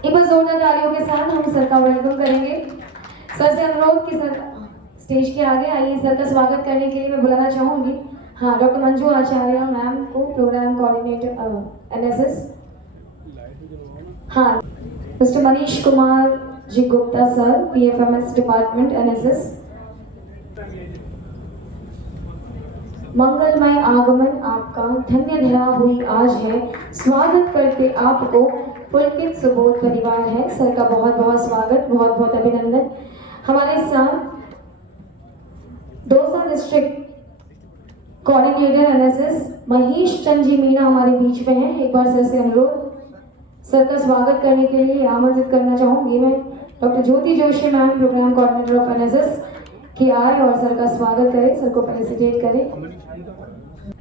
एक बार जोरदार तालियों के साथ हम सर का वेलकम करेंगे। सर से अनुरोध कि सर स्टेज के आगे आइए। सर का स्वागत करने के लिए मैं बुलाना चाहूंगी हाँ डॉक्टर मंजू आचार्य मैम को, प्रोग्राम कोऑर्डिनेटर एनएसएस। हाँ mister Manish Kumar ji Gupta sir, PFMS department NSS. मंगलमय आगमन आपका धन्य धरा हुई आज है, स्वागत करते आपको पुलकित सुबोध परिवार है। सर का बहुत बहुत स्वागत, बहुत बहुत अभिनंदन। हमारे साथ Dausa district coordinator NSS Mahesh Chand ji Meena हमारे बीच में हैं। एक बार सर से अनुरोध, सर का स्वागत करने के लिए आमंत्रित करना चाहूंगी मैं doctor Jyoti Joshi ma'am, programme coordinator of NSS, कि आए और सर का स्वागत करें, सर को फेलिसिटेट करें।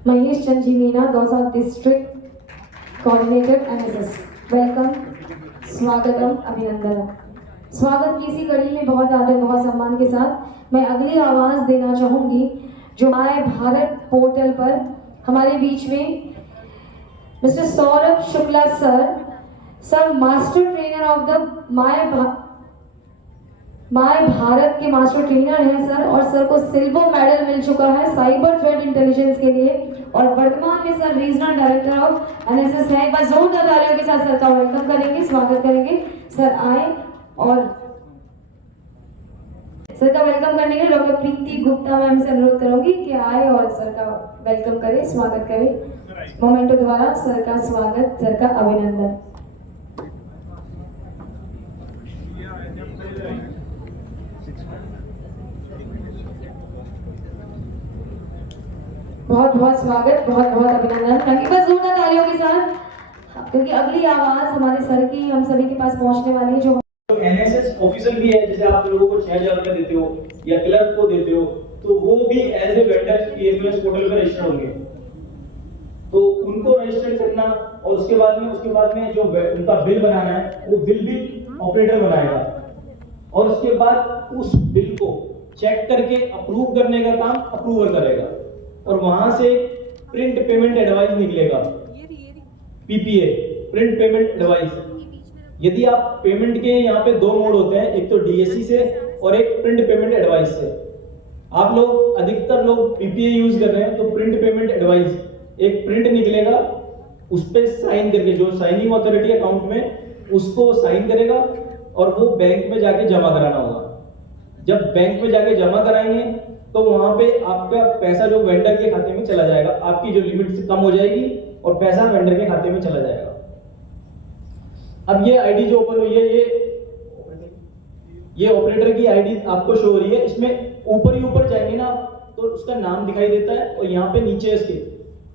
Mahesh Chand ji Meena, Dausa district coordinator NSS, welcome, स्वागतम, अभिनंदन। स्वागत की इसी कड़ी में बहुत आदर बहुत सम्मान के साथ मैं अगली आवाज देना चाहूंगी जो माय भारत पोर्टल पर हमारे बीच में mister Saurabh Shukla sir master trainer of the my Bharat के मास्टर ट्रेनर हैं सर, और सर को सिल्वर मेडल मिल चुका है साइबर थ्रेट इंटेलिजेंस के लिए, और वर्तमान में sir regional director of NSS है। एक बार जोरदार तालियों के साथ सर का वेलकम करेंगे, स्वागत करेंगे। सर आए और सर का वेलकम करने के लिए डॉक्टर प्रीति गुप्ता मैम से अनुरोध करूंगी कि आए और सर का वेलकम करें, स्वागत करें। मोमेंटो द्वारा सर का स्वागत, सर का अभिनंदन। बहुत बहुत स्वागत, बहुत बहुत अभिनंदन। एक बार जोरदार तालियों के साथ, क्योंकि अगली आवाज हमारे सर की हम सभी के पास पहुंचने वाली है। जो एनएसएस ऑफिसर भी है, जैसे आप लोगों को 6000 रुपए देते हो या क्लर्क को देते हो, तो वो भी as a vendor PFMS portal पर रजिस्टर्ड होंगे। तो उनको रजिस्टर करना और उसके बाद में जो उनका बिल बनाना है वो बिल भी ऑपरेटर बनाएगा, और उसके बाद उस बिल को चेक करके अप्रूव करने का काम अप्रूवर करेगा, और वहां से प्रिंट पेमेंट एडवाइस निकलेगा, पीपीए, प्रिंट पेमेंट एडवाइस। यदि आप पेमेंट के यहाँ पे दो मोड होते हैं, एक तो डीएससी से और एक प्रिंट पेमेंट एडवाइस से। आप लोग अधिकतर लोग पीपीए यूज कर रहे हैं, तो प्रिंट पेमेंट एडवाइस एक प्रिंट निकलेगा, उस पर साइन करके जो साइनिंग अथॉरिटी अकाउंट में उसको साइन करेगा, और वो बैंक में जाके जमा कराना होगा। जब बैंक में जाके जमा कराएंगे तो वहां पे आपका पैसा जो वेंडर के खाते में चला जाएगा, आपकी जो लिमिट से कम हो जाएगी और पैसा वेंडर के खाते में चला जाएगा। अब ये आईडी जो ओपन हुई है, ये ऑपरेटर की आईडी आपको शो हो रही है। इसमें ऊपर ही ऊपर जाएंगे ना तो उसका नाम दिखाई देता है, और यहाँ पे नीचे इसके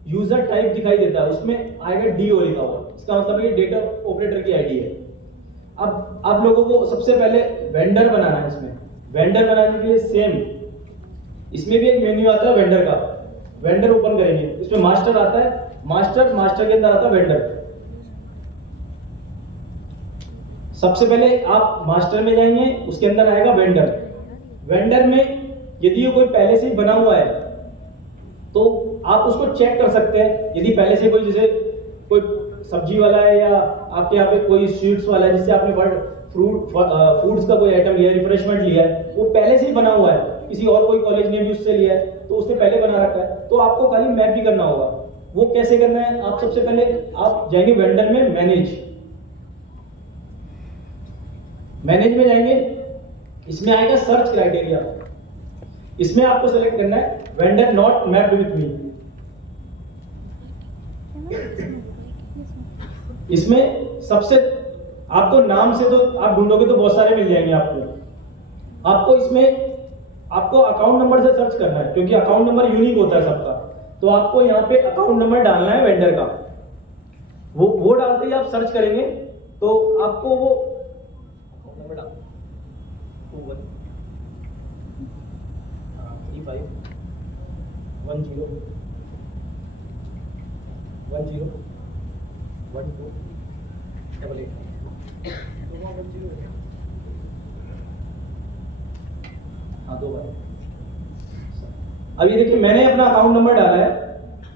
यूजर टाइप दिखाई देता है, उसमें आएगा डीओ लिखा हुआ। इसका मतलब ये डेटा ऑपरेटर की आईडी है। अब आप लोगों को सबसे पहले वेंडर बनाना है। इसमें वेंडर बनाने के लिए सेम इसमें भी एक मेन्यू आता है वेंडर का। वेंडर ओपन करेंगे, इसमें मास्टर आता है, मास्टर के अंदर आता है वेंडर। सबसे पहले आप मास्टर में जाएंगे, उसके अंदर आएगा वेंडर। वेंडर में यदि ये कोई पहले से ही बना हुआ है तो आप उसको चेक कर सकते हैं। यदि पहले से कोई, जैसे कोई सब्जी वाला है या आपके यहाँ पे कोई स्वीट्स वाला है, जिससे आपने फूड्स का कोई आइटम लिया, रिफ्रेशमेंट लिया है, वो पहले से ही बना हुआ है, किसी और कोई कॉलेज ने भी उससे लिया है तो उसने पहले बना रखा है, तो आपको खाली मैप ही करना होगा। वो कैसे करना है? आप सबसे पहले आप जाएंगे वेंडर में, मैनेज में जाएंगे, इसमें आएगा सर्च क्राइटेरिया। इसमें आपको सेलेक्ट करना है vendor not mapped with me. इसमें सबसे आपको नाम से तो आप ढूंढोगे तो बहुत सारे मिल जाएंगे आपको इसमें आपको अकाउंट नंबर से सर्च करना है, क्योंकि अकाउंट नंबर यूनिक होता है सबका। तो आपको यहाँ पे अकाउंट नंबर डालना है वेंडर का। वो डालते ही आप सर्च करेंगे तो आपको वो अकाउंट नंबर डाल 2135 हाँ, 2 बार। अभी देखिए मैंने अपना अकाउंट नंबर डाला है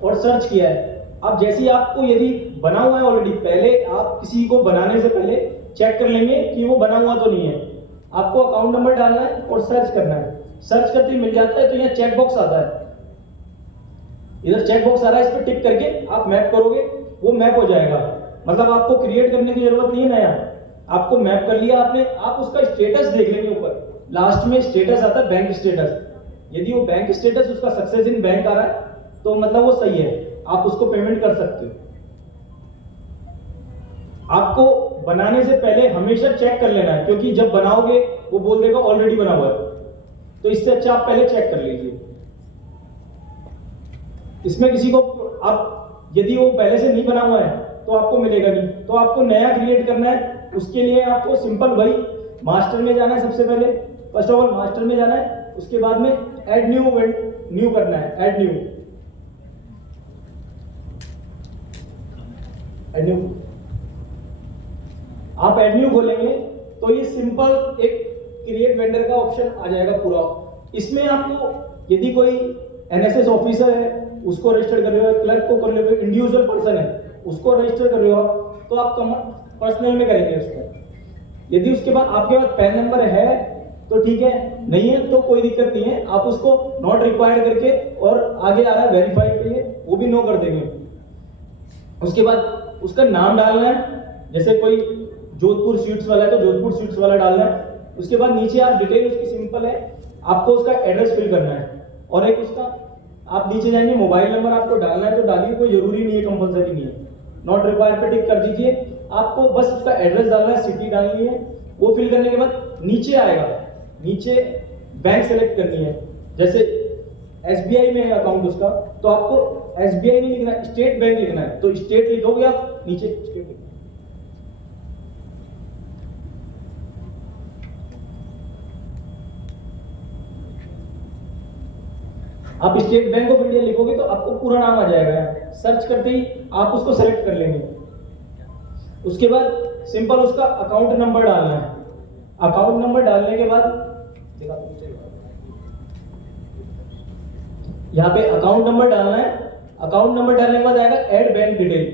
और सर्च किया है। अब जैसे ही आपको यदि बना हुआ है ऑलरेडी, पहले आप किसी को बनाने से पहले चेक कर लेंगे कि वो बना हुआ तो नहीं है। आपको अकाउंट नंबर डालना है और सर्च करना है। सर्च करते ही मिल जाता है, तो यहाँ चेक बॉक्स आता है, इधर चेक बॉक्स आ रहा है, इस पर टिक करके आप मैप करोगे, वो मैप हो जाएगा। मतलब आपको क्रिएट करने की जरूरत नहीं है नया, आपको मैप कर लिया आपने। आप उसका स्टेटस देख लेंगे, ऊपर लास्ट में स्टेटस आता है, बैंक स्टेटस। यदि वो बैंक स्टेटस उसका सक्सेस इन बैंक आ रहा है तो मतलब वो सही है, आप उसको पेमेंट कर सकते हो। आपको बनाने से पहले हमेशा चेक कर लेना है, क्योंकि जब बनाओगे वो बोल देगा ऑलरेडी बना हुआ है, तो इससे अच्छा आप पहले चेक कर लीजिए। इसमें किसी को आप यदि वो पहले से नहीं बना हुआ है तो आपको मिलेगा नहीं, तो आपको नया क्रिएट करना है। उसके लिए आपको सिंपल वही मास्टर में जाना है, सबसे पहले फर्स्ट ऑफ ऑल मास्टर में जाना है, उसके बाद में ऐड न्यू करना है, ऐड न्यू। आप ऐड न्यू खोलेंगे तो ये सिंपल एक क्रिएट वेंडर का ऑप्शन आ जाएगा पूरा। इसमें आपको यदि कोई एनएसएस ऑफिसर है उसको रजिस्टर कर रहे हो, क्लर्क को कर रहे हो, इंडिविजुअल पर्सन है उसको रजिस्टर कर रहे हो, तो आप पर्सनल में करेंगे उसको। यदि उसके बाद आपके पास पैन नंबर है तो ठीक है, नहीं है तो कोई दिक्कत नहीं है, आप उसको नॉट रिक्वायर्ड करके और आगे आ रहा है वेरीफाई के लिए, वो भी नो कर देंगे। उसके बाद उसका नाम डालना है, जैसे कोई जोधपुर स्वीट्स वाला है तो जोधपुर स्वीट्स वाला डालना है। उसके बाद नीचे आप डिटेल उसकी सिंपल है, आपको उसका एड्रेस फिल करना है, और एक उसका आप नीचे जाएंगे मोबाइल नंबर आपको डालना है तो डालिए, कोई जरूरी नहीं है, कंपलसरी नहीं है, नॉट रिक्वायर्ड पे टिक कर दीजिए। आपको बस उसका एड्रेस डालना है, सिटी डालनी है, वो फिल करने के बाद नीचे आएगा, नीचे बैंक सेलेक्ट करनी है। जैसे एसबीआई में है अकाउंट उसका, तो आपको एसबीआई नहीं लिखना है, स्टेट बैंक लिखना है, तो स्टेट लिखोगे आप, नीचे स्टेट लिखना है। आप स्टेट बैंक ऑफ इंडिया लिखोगे तो आपको पूरा नाम आ जाएगा। सर्च करते ही आप उसको सेलेक्ट कर लेंगे। उसके बाद सिंपल उसका अकाउंट नंबर डालना है। अकाउंट नंबर डालने के बाद यहाँ पे अकाउंट नंबर डालना है। अकाउंट नंबर डालने के बाद आएगा ऐड बैंक डिटेल।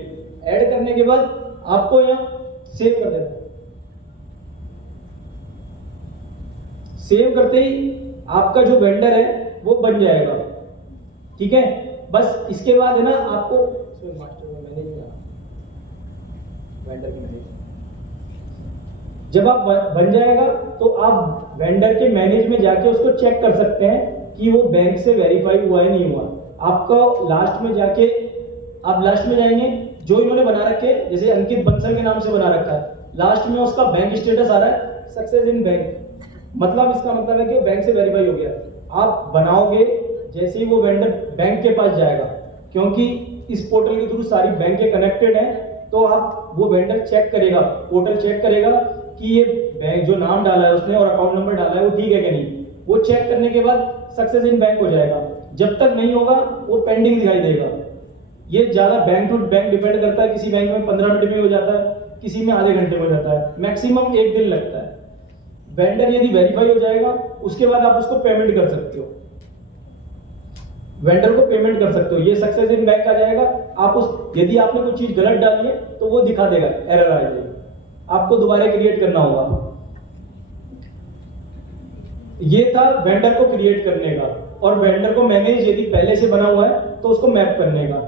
ऐड करने के बाद आपको यहाँ सेव कर देना है। सेव करते ही आपका जो वेंडर है वो बन जाएगा, ठीक है। बस इसके बाद है ना आपको मास्टर में मैनेज वेंडर के मैनेज, जब आप बन जाएगा तो आप वेंडर के मैनेज में जाके उसको चेक कर सकते हैं कि वो बैंक से वेरीफाई हुआ है नहीं हुआ। आपका लास्ट में जाके आप लास्ट में जाएंगे, जो इन्होंने बना रखे जैसे अंकित बंसल के नाम से बना रखा है, लास्ट में उसका बैंक स्टेटस आ रहा है सक्सेस इन बैंक, मतलब इसका मतलब है कि बैंक से वेरीफाई हो गया। आप बनाओगे जैसे ही वो वेंडर बैंक के पास जाएगा, क्योंकि इस पोर्टल के थ्रू सारी बैंकें कनेक्टेड हैं, तो आप वो वेंडर चेक करेगा, पोर्टल चेक करेगा कि ये बैंक जो नाम डाला है उसने और अकाउंट नंबर डाला है वो ठीक है कि नहीं। वो चेक करने के बाद सक्सेस इन बैंक हो जाएगा। जब तक नहीं होगा वो पेंडिंग दिखाई देगा। ये ज्यादा बैंक टू बैंक डिपेंड करता है, किसी बैंक में 15 मिनट में हो जाता है, किसी में आधे घंटे में हो जाता है, मैक्सिमम 1 दिन लगता है। वेंडर यदि वेरीफाई हो जाएगा उसके बाद आप उसको पेमेंट कर सकते हो, वेंडर को पेमेंट कर सकते हो। ये सक्सेस इन बैंक आ जाएगा। आप उस यदि आपने कोई चीज गलत डाली है तो वो दिखा देगा, एरर आ जाएगी, आपको दोबारा क्रिएट करना होगा। ये था वेंडर को क्रिएट करने का, और वेंडर को मैनेज यदि पहले से बना हुआ है तो उसको मैप करने का।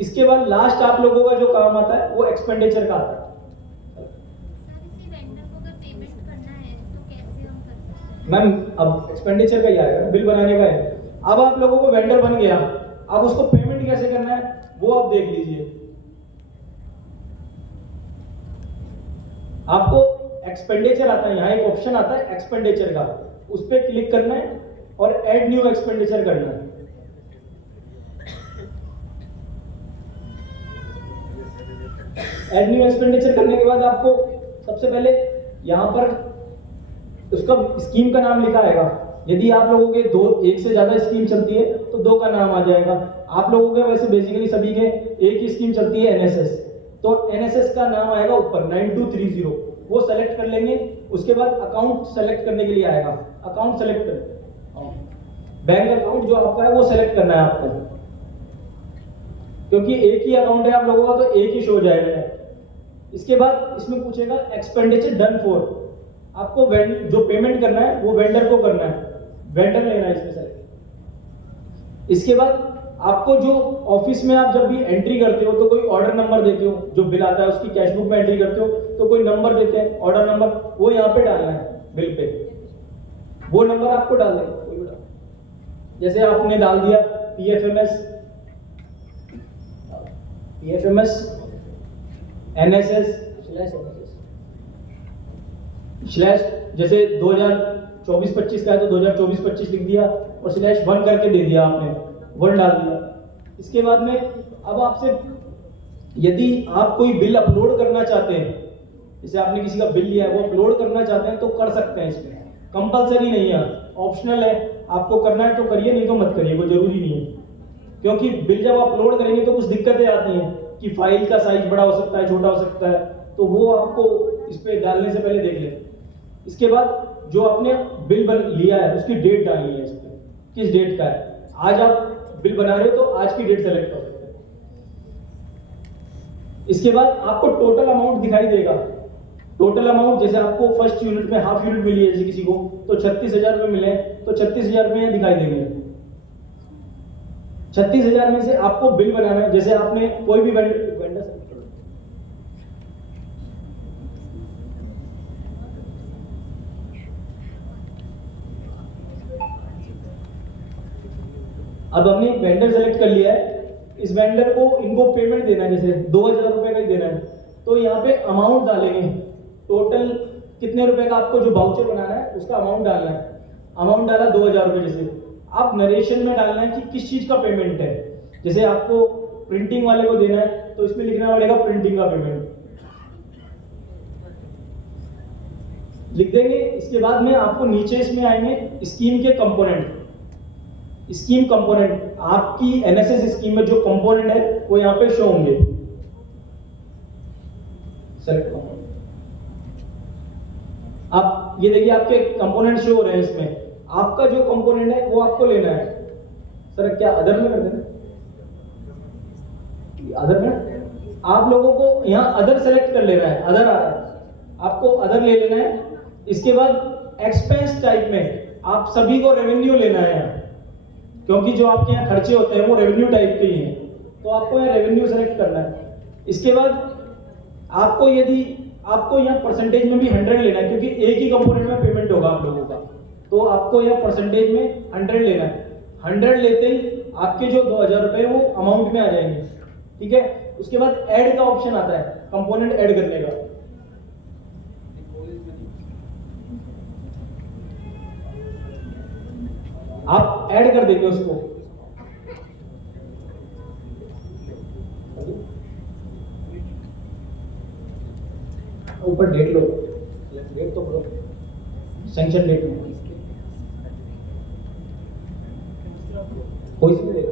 इसके बाद लास्ट आप लोगों का जो काम आता है वो एक्सपेंडिचर का आता है। मैम अब एक्सपेंडिचर का ही आएगा, बिल बनाने का है। अब आप लोगों को वेंडर बन गया, अब उसको पेमेंट कैसे करना है वो आप देख लीजिए। आपको एक्सपेंडिचर आता है, यहाँ एक ऑप्शन आता है एक्सपेंडिचर का, उस पर क्लिक करना है और ऐड न्यू एक्सपेंडिचर करना है। ऐड न्यू एक्सपेंडिचर करने के बाद आपको सबसे पहले यहाँ पर उसका स्कीम का नाम लिखा आएगा। यदि आप लोगों के एक से ज्यादा स्कीम चलती है तो 2 का नाम आ जाएगा। आप लोगों के वैसे बेसिकली सभी के एक ही स्कीम चलती है एनएसएस, तो एनएसएस का नाम आएगा ऊपर 9230, वो सेलेक्ट कर लेंगे। उसके बाद अकाउंट सेलेक्ट करने के लिए आएगा, अकाउंट सेलेक्ट कर, बैंक अकाउंट जो आपका है वो सेलेक्ट करना है आपको, क्योंकि एक ही अकाउंट है आप लोगों का तो एक ही शो जाएगा। इसके बाद इसमें पूछेगा एक्सपेंडिचर डन फॉर, आपको जो पेमेंट करना है वो वेंडर को करना है, वेंडर लेना है इसमें सर। इसके बाद आपको जो ऑफिस में आप जब भी एंट्री करते हो तो कोई ऑर्डर नंबर देते हो, जो बिल आता है उसकी कैश बुक में एंट्री करते हो तो कोई नंबर देते हैं ऑर्डर नंबर, वो यहाँ पे डालना है बिल पे, वो नंबर आपको डाल देंगे। जैसे आपने डाल दिया PFMS NSS स्लैश, जैसे 2024-25 का है तो 2024-25 लिख दिया और /1 करके दे दिया आपने, 1 डाल दिया। इसके बाद में अब आपसे यदि आप कोई बिल अपलोड करना चाहते हैं, जैसे आपने किसी का बिल लिया है वो अपलोड करना चाहते हैं तो कर सकते हैं, इसमें कंपलसरी नहीं है, ऑप्शनल है, आपको करना है तो करिए नहीं तो मत करिए, वो जरूरी नहीं है। क्योंकि बिल जब अपलोड करेंगे तो कुछ दिक्कतें आती हैं कि फाइल का साइज बड़ा हो सकता है, छोटा हो सकता है, तो वो आपको इस पे डालने से पहले देख लें। इसके बाद जो आपने बिल लिया है उसकी डेट डालनी है, इस पे किस डेट का है। आज आप बिल बना रहे हो तो आज की डेट सेलेक्ट कर सकते हैं। इसके बाद आपको टोटल अमाउंट दिखाई देगा, टोटल अमाउंट जैसे आपको फर्स्ट यूनिट में हाफ यूनिट मिली है जैसे किसी को तो 36,000 रुपये मिले तो 36,000 रुपये दिखाई देंगे। 36,000 में से आपको बिल बनाना है, जैसे आपने कोई भी वेंडर अब हमने एक वेंडर सेलेक्ट कर लिया है, इस वेंडर को इनको पेमेंट देना है, जैसे 2,000 रुपए का ही देना है, तो यहाँ पे अमाउंट डालेंगे, टोटल कितने रुपए का आपको जो वाउचर बनाना है उसका अमाउंट डालना है। अमाउंट डाला 2,000 रुपए, जैसे आप नरेशन में डालना है कि किस चीज का पेमेंट है, जैसे आपको प्रिंटिंग वाले को देना है तो इसमें लिखना पड़ेगा प्रिंटिंग का पेमेंट लिख देंगे। इसके बाद में आपको नीचे इसमें आएंगे स्कीम के कंपोनेंट, स्कीम कंपोनेंट आपकी NSS स्कीम में जो कंपोनेंट है वो यहाँ पे शो होंगे, सेलेक्ट आप ये देखिए आपके कंपोनेंट शो हो रहे हैं, इसमें आपका जो कंपोनेंट है वो आपको लेना है। सर क्या अदर में कर देना, अदर में आप लोगों को यहाँ अदर सेलेक्ट कर लेना है, अदर आ रहा है आपको अदर ले लेना है। इसके बाद एक्सपेंस टाइप में आप सभी को रेवेन्यू लेना है यहाँ, क्योंकि जो आपके यहाँ खर्चे होते हैं वो रेवेन्यू टाइप के ही हैं, तो आपको यहाँ रेवेन्यू सेलेक्ट करना है। इसके बाद आपको यदि आपको यहाँ परसेंटेज में भी 100 लेना है, क्योंकि एक ही कंपोनेंट में पेमेंट होगा आप लोगों का, तो आपको यहाँ परसेंटेज में 100 लेना है। 100 लेते ही आपके जो 2,000 रुपए वो अमाउंट में आ जाएंगे, ठीक है। उसके बाद ऐड का ऑप्शन आता है, कंपोनेंट ऐड करने का, आप ऐड कर देंगे उसको। ऊपर डेट लो, डेट तो करो, सैंक्शन डेट कोई सी भी,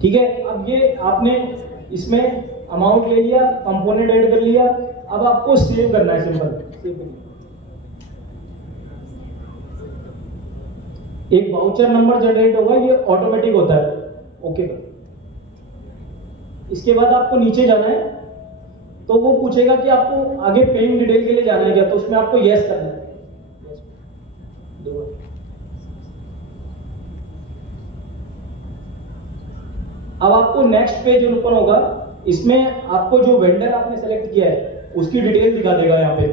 ठीक है। अब ये आपने इसमें अमाउंट ले लिया, कंपोनेंट ऐड कर लिया, अब आपको सेव करना है, सिंपल एक वाउचर नंबर जनरेट होगा, ये ऑटोमेटिक होता है, ओके। इसके बाद आपको नीचे जाना है, तो वो पूछेगा कि आपको आगे पेइंग डिटेल के लिए जाना है क्या, तो उसमें आपको यस करना है। अब आपको नेक्स्ट पेज ओपन होगा, इसमें आपको जो वेंडर आपने सेलेक्ट किया है उसकी डिटेल दिखा देगा यहाँ पे,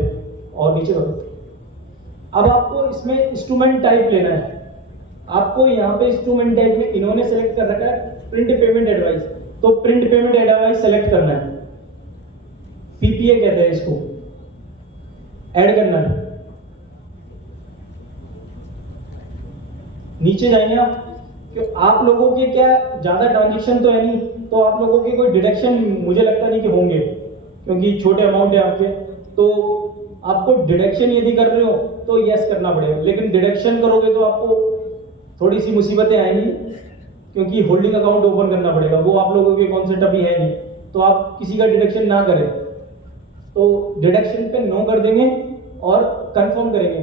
और नीचे अब आपको इसमें इंस्ट्रूमेंट टाइप लेना है। आपको यहाँ पे इंस्ट्रूमेंट टाइप में इन्होंने सेलेक्ट कर रखा है प्रिंट पेमेंट एडवाइस, तो प्रिंट पेमेंट एडवाइस सेलेक्ट करना है, PPA कहते हैं इसको, ऐड करना है। नीचे जाएंगे आप, कि आप लोगों के क्या ज्यादा ट्रांजेक्शन तो है नहीं, तो आप लोगों के कोई डिडक्शन मुझे लगता नहीं कि होंगे, क्योंकि छोटे अमाउंट है आपके, तो आपको डिडक्शन यदि कर रहे हो तो यस करना पड़ेगा, लेकिन डिडक्शन करोगे तो आपको थोड़ी सी मुसीबतें आएंगी, क्योंकि होल्डिंग अकाउंट ओपन करना पड़ेगा, वो आप लोगों के कॉन्सेप्ट अभी है नहीं, तो आप किसी का डिडक्शन ना करें, तो डिडक्शन पे नो कर देंगे और कंफर्म करेंगे।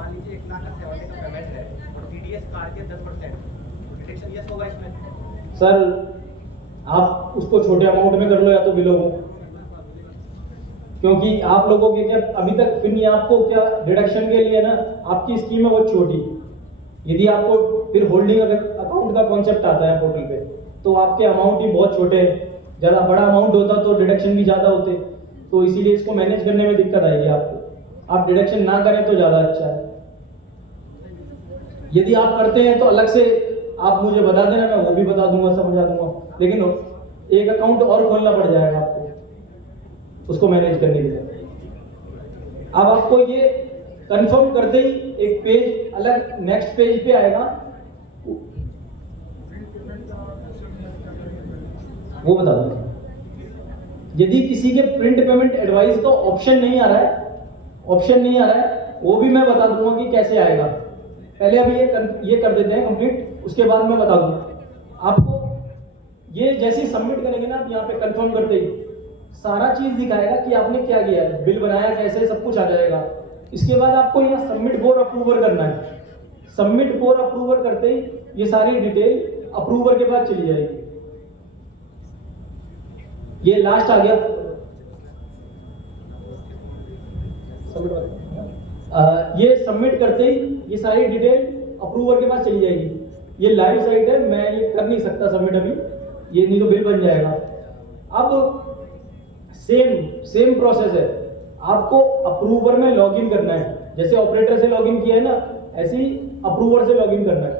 मान लीजिए 1 लाख का सेवाले का पेमेंट है और टीडीएस काट के 10%, डिडक्शन यस होगा इसमें? सर आप उसको छोटे अमाउंट में कर लो या तो बिलो को, क्योंकि आप लोगों के क्या अभी तक फिर नहीं आपको क्या डिडक्शन के लिए ना आपकी स्कीम है बहुत छोटी। यदि आपको फिर होल्डिंग अकाउंट का कॉन्सेप्ट आता है पोर्टल पे तो आपके अमाउंट ही बहुत छोटे हैं। ज़्यादा बड़ा अमाउंट होता तो डिडक्शन भी ज़्यादा होते, तो इसीलिए इसको मैनेज करने में दिक्कत आएगी आपको। आप डिडक्शन ना करें तो ज़्यादा अच्छा है। यदि आप करते हैं तो अलग से आप मुझे बता देना, मैं वो भी बता दूंगा, समझा दूंगा, लेकिन एक अकाउंट और खोलना पड़ जाएगा आपको उसको मैनेज करने के लिए। अब आपको ये कंफर्म करते ही एक पेज अलग नेक्स्ट पेज पे आएगा, वो बता दूंगा। यदि किसी के प्रिंट पेमेंट एडवाइस का ऑप्शन नहीं आ रहा है, वो भी मैं बता दूंगा कि कैसे आएगा। पहले अभी ये कर देते हैं कंप्लीट, उसके बाद मैं बता दूंगा आपको। ये जैसे सबमिट करेंगे ना आप यहाँ पे कंफर्म करते ही सारा चीज दिखाएगा कि आपने क्या किया है, बिल बनाया कैसे, सब कुछ आ जाएगा। इसके बाद आपको यहाँ सबमिट फॉर अप्रूवर करना है। सबमिट फॉर अप्रूवर करते ही ये सारी डिटेल अप्रूवर के बाद चली जाएगी। ये लास्ट आ गया ये सबमिट करते ही ये सारी डिटेल अप्रूवर के पास चली जाएगी। ये लाइव साइट है, मैं ये कर नहीं सकता सबमिट अभी, ये नहीं तो बिल बन जाएगा। अब सेम प्रोसेस है, आपको अप्रूवर में लॉगिन करना है। जैसे ऑपरेटर से लॉगिन किया है ना, ऐसे ही अप्रूवर से लॉगिन करना है।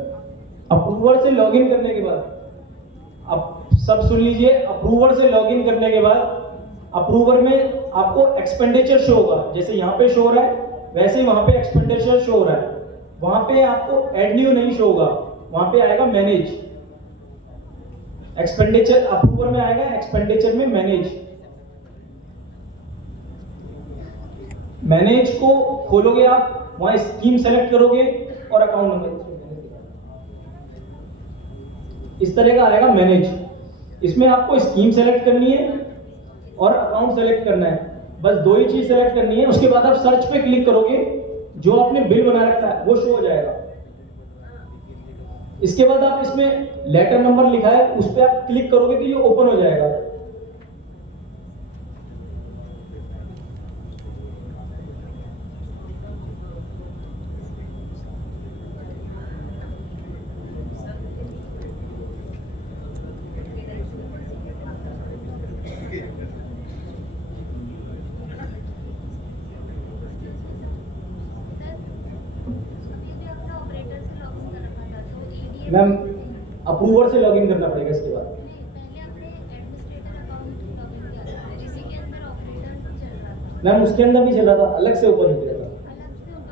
अप्रूवर से लॉगिन करने के बाद अब सब सुन लीजिए, अप्रूवर से लॉगिन करने के बाद अप्रूवर में आपको एक्सपेंडिचर शो होगा। जैसे यहाँ पे शो हो रहा है वैसे ही वहां पे एक्सपेंडिचर शो हो रहा है। वहां पे आपको एड न्यू नहीं शो होगा, वहां पे आएगा मैनेज। एक्सपेंडिचर अप्रूवर में आएगा, एक्सपेंडिचर में मैनेज को खोलोगे आप, वहां स्कीम सेलेक्ट करोगे और अकाउंट नंबर इस तरह का आएगा मैनेज। इसमें आपको स्कीम सेलेक्ट करनी है और अकाउंट सेलेक्ट करना है, बस दो ही चीज सेलेक्ट करनी है। उसके बाद आप सर्च पे क्लिक करोगे, जो आपने बिल बना रखा है वो शो हो जाएगा। इसके बाद आप इसमें लेटर नंबर लिखा है उस पर आप क्लिक करोगे तो ये ओपन हो जाएगा। मैम अप्रूवर से लॉगिन करना पड़ेगा इसके बाद। मैम उसके अंदर नहीं चल रहा था, अलग से ओपन हो गया था।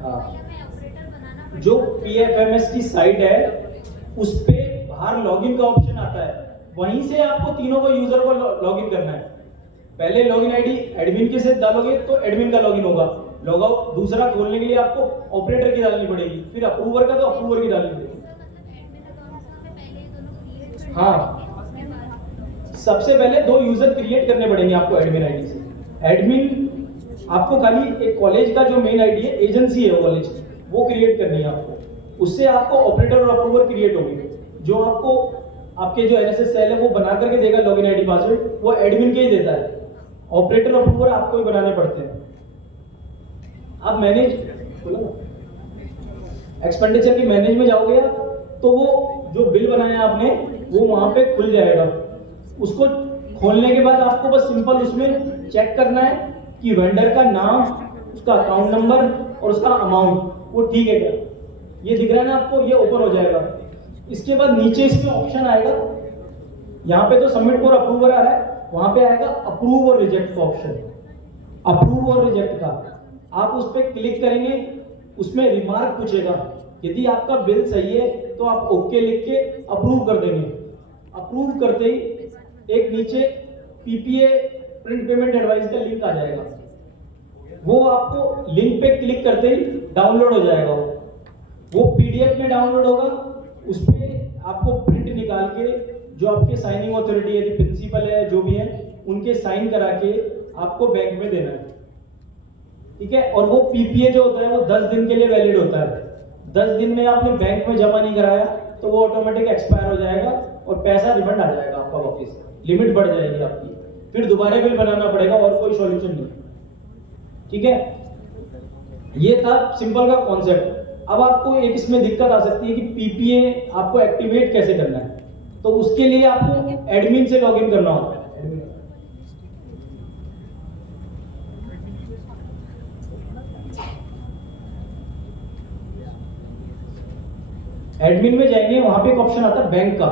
हाँ, जो PFMS की साइट है उस पे बाहर लॉगिन का ऑप्शन आता है, वहीं से आपको तीनों को यूजर को लॉगिन करना है। पहले लॉगिन आईडी एडमिन के साथ डालोगे तो एडमिन का लॉगिन होगा, लॉग आउट दूसरा खोलने के लिए आपको ऑपरेटर की डालनी पड़ेगी, फिर अप्रूवर का तो अप्रूवर की डालनी पड़ेगी। हाँ, सबसे पहले दो यूजर क्रिएट करने पड़ेंगे आपको एडमिन आईडी से। एडमिन आपको खाली एक कॉलेज का जो मेन आईडी है, एजेंसी है कॉलेज की, वो क्रिएट करनी है आपको। उससे आपको ऑपरेटर और अप्रूवर क्रिएट होंगे। जो आपको आपके जो NSS सेल है वो बना करके देगा लॉगिन आईडी पासवर्ड, वो एडमिन के ही देता है। ऑपरेटर अप्रूवर आपको ही बनाने पड़ते हैं। आप मैनेज एक्सपेंडिचर की मैनेज में जाओगे तो वो जो बिल बनाया आपने वो वहां पे खुल जाएगा। उसको खोलने के बाद आपको बस सिंपल उसमें चेक करना है कि वेंडर का नाम, उसका अकाउंट नंबर और उसका अमाउंट वो ठीक है क्या, ये दिख रहा है ना आपको, ये ओपन हो जाएगा। इसके बाद नीचे इसमें ऑप्शन आएगा, यहाँ पे तो सबमिट फॉर अप्रूवर आ रहा है, वहां पे आएगा अप्रूव और रिजेक्ट का ऑप्शन। अप्रूव और रिजेक्ट का आप उस पर क्लिक करेंगे, उसमें रिमार्क पूछेगा। यदि आपका बिल सही है तो आप ओके लिख के अप्रूव कर देंगे। अप्रूव करते ही एक नीचे PPA प्रिंट पेमेंट एडवाइस का लिंक आ जाएगा, वो आपको लिंक पे क्लिक करते ही डाउनलोड हो जाएगा। वो PDF में डाउनलोड होगा, उस पर आपको प्रिंट निकाल के जो आपके साइनिंग अथॉरिटी है, प्रिंसिपल है, जो भी है, उनके साइन करा के आपको बैंक में देना है। ठीक है। और वो पीपीए जो होता है वो 10 दिन के लिए वैलिड होता है। 10 दिन में आपने बैंक में जमा नहीं कराया तो वो ऑटोमेटिक एक्सपायर हो जाएगा और पैसा रिफंड आ जाएगा आपका वापस, लिमिट बढ़ जाएगी आपकी, फिर दोबारा बिल बनाना पड़ेगा और कोई सॉल्यूशन नहीं। ठीक है, ये था सिंपल का कॉन्सेप्ट। अब आपको एक इसमें दिक्कत आ सकती है कि पीपीए आपको एक्टिवेट कैसे करना है, तो उसके लिए आपको एडमिन से लॉगिन करना होता है। एडमिन में जाएंगे, वहां पे एक ऑप्शन आता है बैंक का,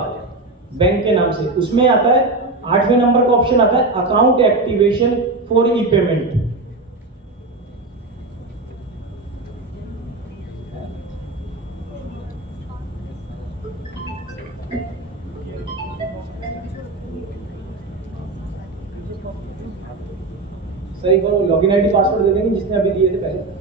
बैंक के नाम से, उसमें आता है 8वें नंबर का ऑप्शन आता है account activation for E payment. सही करो, लॉगिन आईडी पासवर्ड दे देंगे जिसने अभी दिए थे पहले।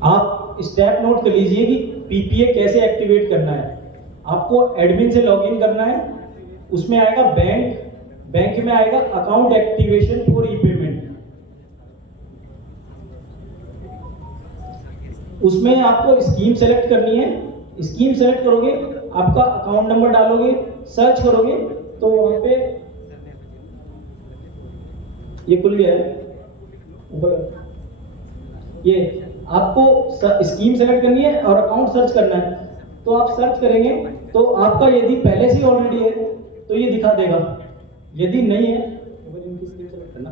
आप स्टेप नोट कर लीजिए कि पीपीए कैसे एक्टिवेट करना है। आपको एडमिन से लॉगिन करना है, उसमें आएगा बैंक, बैंक में आएगा account activation for E payment. उसमें आपको स्कीम सेलेक्ट करनी है। स्कीम सेलेक्ट करोगे, आपका अकाउंट नंबर डालोगे, सर्च करोगे तो वहां पे ये खुल गया है ऊपर। ये आपको स्कीम सेलेक्ट करनी है और अकाउंट सर्च करना है। तो आप सर्च करेंगे तो आपका यदि पहले से ऑलरेडी है तो ये दिखा देगा, यदि नहीं है तो इनकी स्कीम सेलेक्ट करना।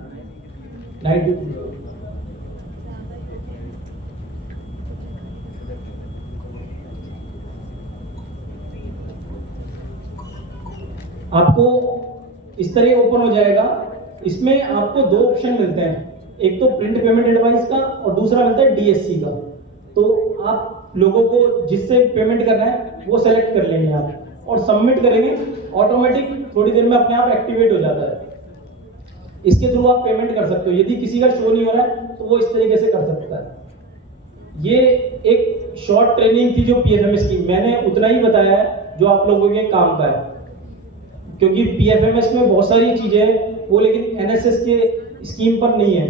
आपको इस तरह ओपन हो जाएगा। इसमें आपको दो ऑप्शन मिलते हैं, एक तो प्रिंट पेमेंट एडवाइस का और दूसरा मिलता है डीएससी का। तो आप लोगों को जिससे पेमेंट करना है वो सेलेक्ट कर लेंगे आप और सबमिट करेंगे, ऑटोमेटिक थोड़ी देर में अपने आप एक्टिवेट हो जाता है। इसके थ्रू आप पेमेंट कर सकते हो। यदि किसी का शो नहीं हो रहा है तो वो इस तरीके से कर सकता है। ये एक शॉर्ट ट्रेनिंग थी जो पीएफएमएस की, मैंने उतना ही बताया है जो आप लोगों के काम का है, क्योंकि पीएफएमएस में बहुत सारी चीजें हैं वो, लेकिन एनएसएस के स्कीम पर नहीं है,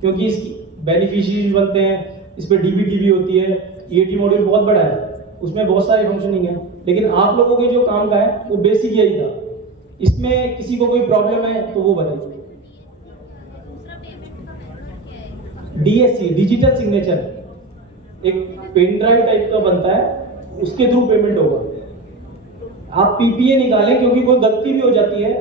क्योंकि इसकी बेनिफिशियरीज बनते हैं, इस पर डीबीटी भी होती है, ईएटी मॉड्यूल बहुत बड़ा है, उसमें बहुत सारे फंक्शनिंग है। लेकिन आप लोगों के जो काम का है वो बेसिक यही था। इसमें किसी को कोई प्रॉब्लम है तो वो बताइए। डीएससी डिजिटल सिग्नेचर एक पेन ड्राइव टाइप का बनता है, उसके थ्रू पेमेंट होगा। आप पीपीए निकालें, क्योंकि कोई गलती भी हो जाती है।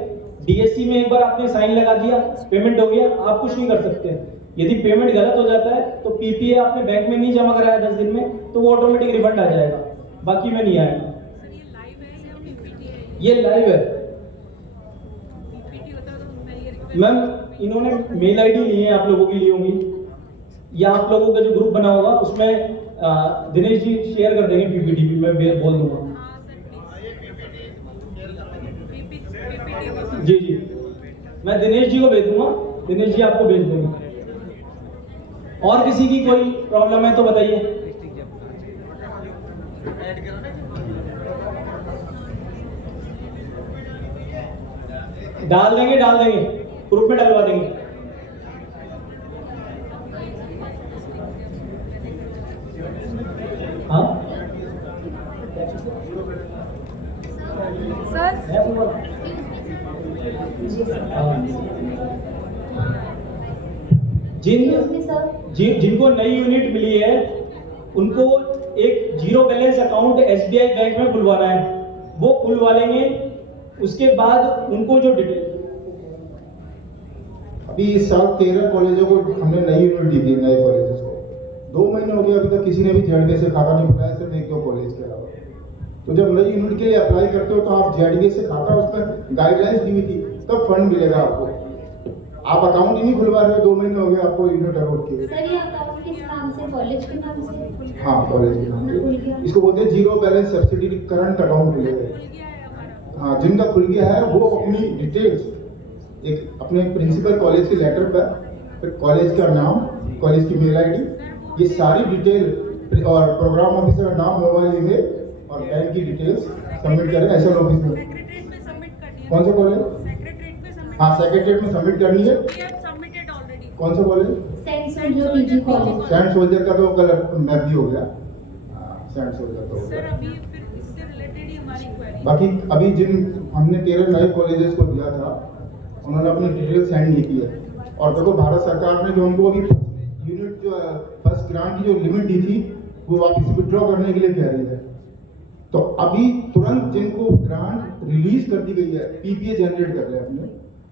डीएससी में एक बार आपने साइन लगा दिया, पेमेंट हो गया, आप कुछ नहीं कर सकते। यदि पेमेंट गलत हो जाता है तो पीपीए आपने बैंक में नहीं जमा कराया 10 दिन में तो वो ऑटोमेटिक रिफंड आ जाएगा, बाकी में नहीं आएगा। ये लाइव है मैम। इन्होंने मेल आईडी ली है, आप लोगों की ली होंगी, या आप लोगों का जो ग्रुप बना होगा उसमें दिनेश जी शेयर कर देंगे पीपीटी भी, मैं बोल दूंगा। जी जी, मैं दिनेश जी को भेज दूंगा, दिनेश जी आपको भेज देंगे। और किसी की कोई प्रॉब्लम है तो बताइए। डाल देंगे ग्रुप में डलवा देंगे। हाँ सर जिनको नई यूनिट मिली है उनको एक zero balance account SBI bank में खुलवाना है, वो खुलवा लेंगे। उसके बाद उनको जो डिटेल अभी इस साल 13 कॉलेजों को हमने नई यूनिट दी थी, नए कॉलेजेस को। 2 महीने हो गए, अभी तक किसी ने भी जेडीए से खाता नहीं खुलाया, सिर्फ 1-2 कॉलेज के अलावा। तो जब नई यूनिट के लिए अप्लाई करते हो तो आप जेडीए से खाता, उसमें गाइडलाइंस दी हुई थी, तब फंड मिलेगा आपको। आप अकाउंट ही नहीं खुलवा रहे हो, 2 महीने हो गए आपको यूनिट अलॉट किए। सर ये अकाउंट किस नाम से, कॉलेज के नाम से? हाँ, कॉलेज के नाम खुल गया। से। इसको बोलते हैं zero balance subsidy current account खुलेगा। हाँ, जिनका खुल गया है वो अपनी डिटेल्स एक अपने प्रिंसिपल कॉलेज के लेटर पर, फिर कॉलेज का नाम, कॉलेज की मेल आईडी, ये सारी डिटेल और प्रोग्राम ऑफिसर का नाम, मोबाइल ईमेल और बैंक की डिटेल्स सबमिट करें एसएल ऑफिस में। सेक्रेटरीट में सबमिट कर दिया। कौन सा कॉलेज? सेक्रेटरीट में सबमिट। हाँ, सेक्रेटरीट में सबमिट करनी है। We have submitted already. कौन सा कॉलेज? Saint soldier PG college. Saint soldier का तो कल मैप भी हो गया। सेंट सोल्जर का हो सर गया। अभी फिर इससे रिलेटेड ही हमारी क्वेरी। बाकी अभी जिन हमने 13 नए कॉलेजेस को दिया था, उन्होंने अपनी डिटेल सेंड नहीं की है। और देखो, भारत सरकार ने जो उनको अभी यूनिट जो फर्स्ट ग्रांट की जो लिमिट दी थी, वो वापस विड्रॉ करने के लिए कह रही है। तो अभी तुरंत जिनको ग्रांट रिलीज कर दी गई है, पीपीए जनरेट कर रहे हैं अपने,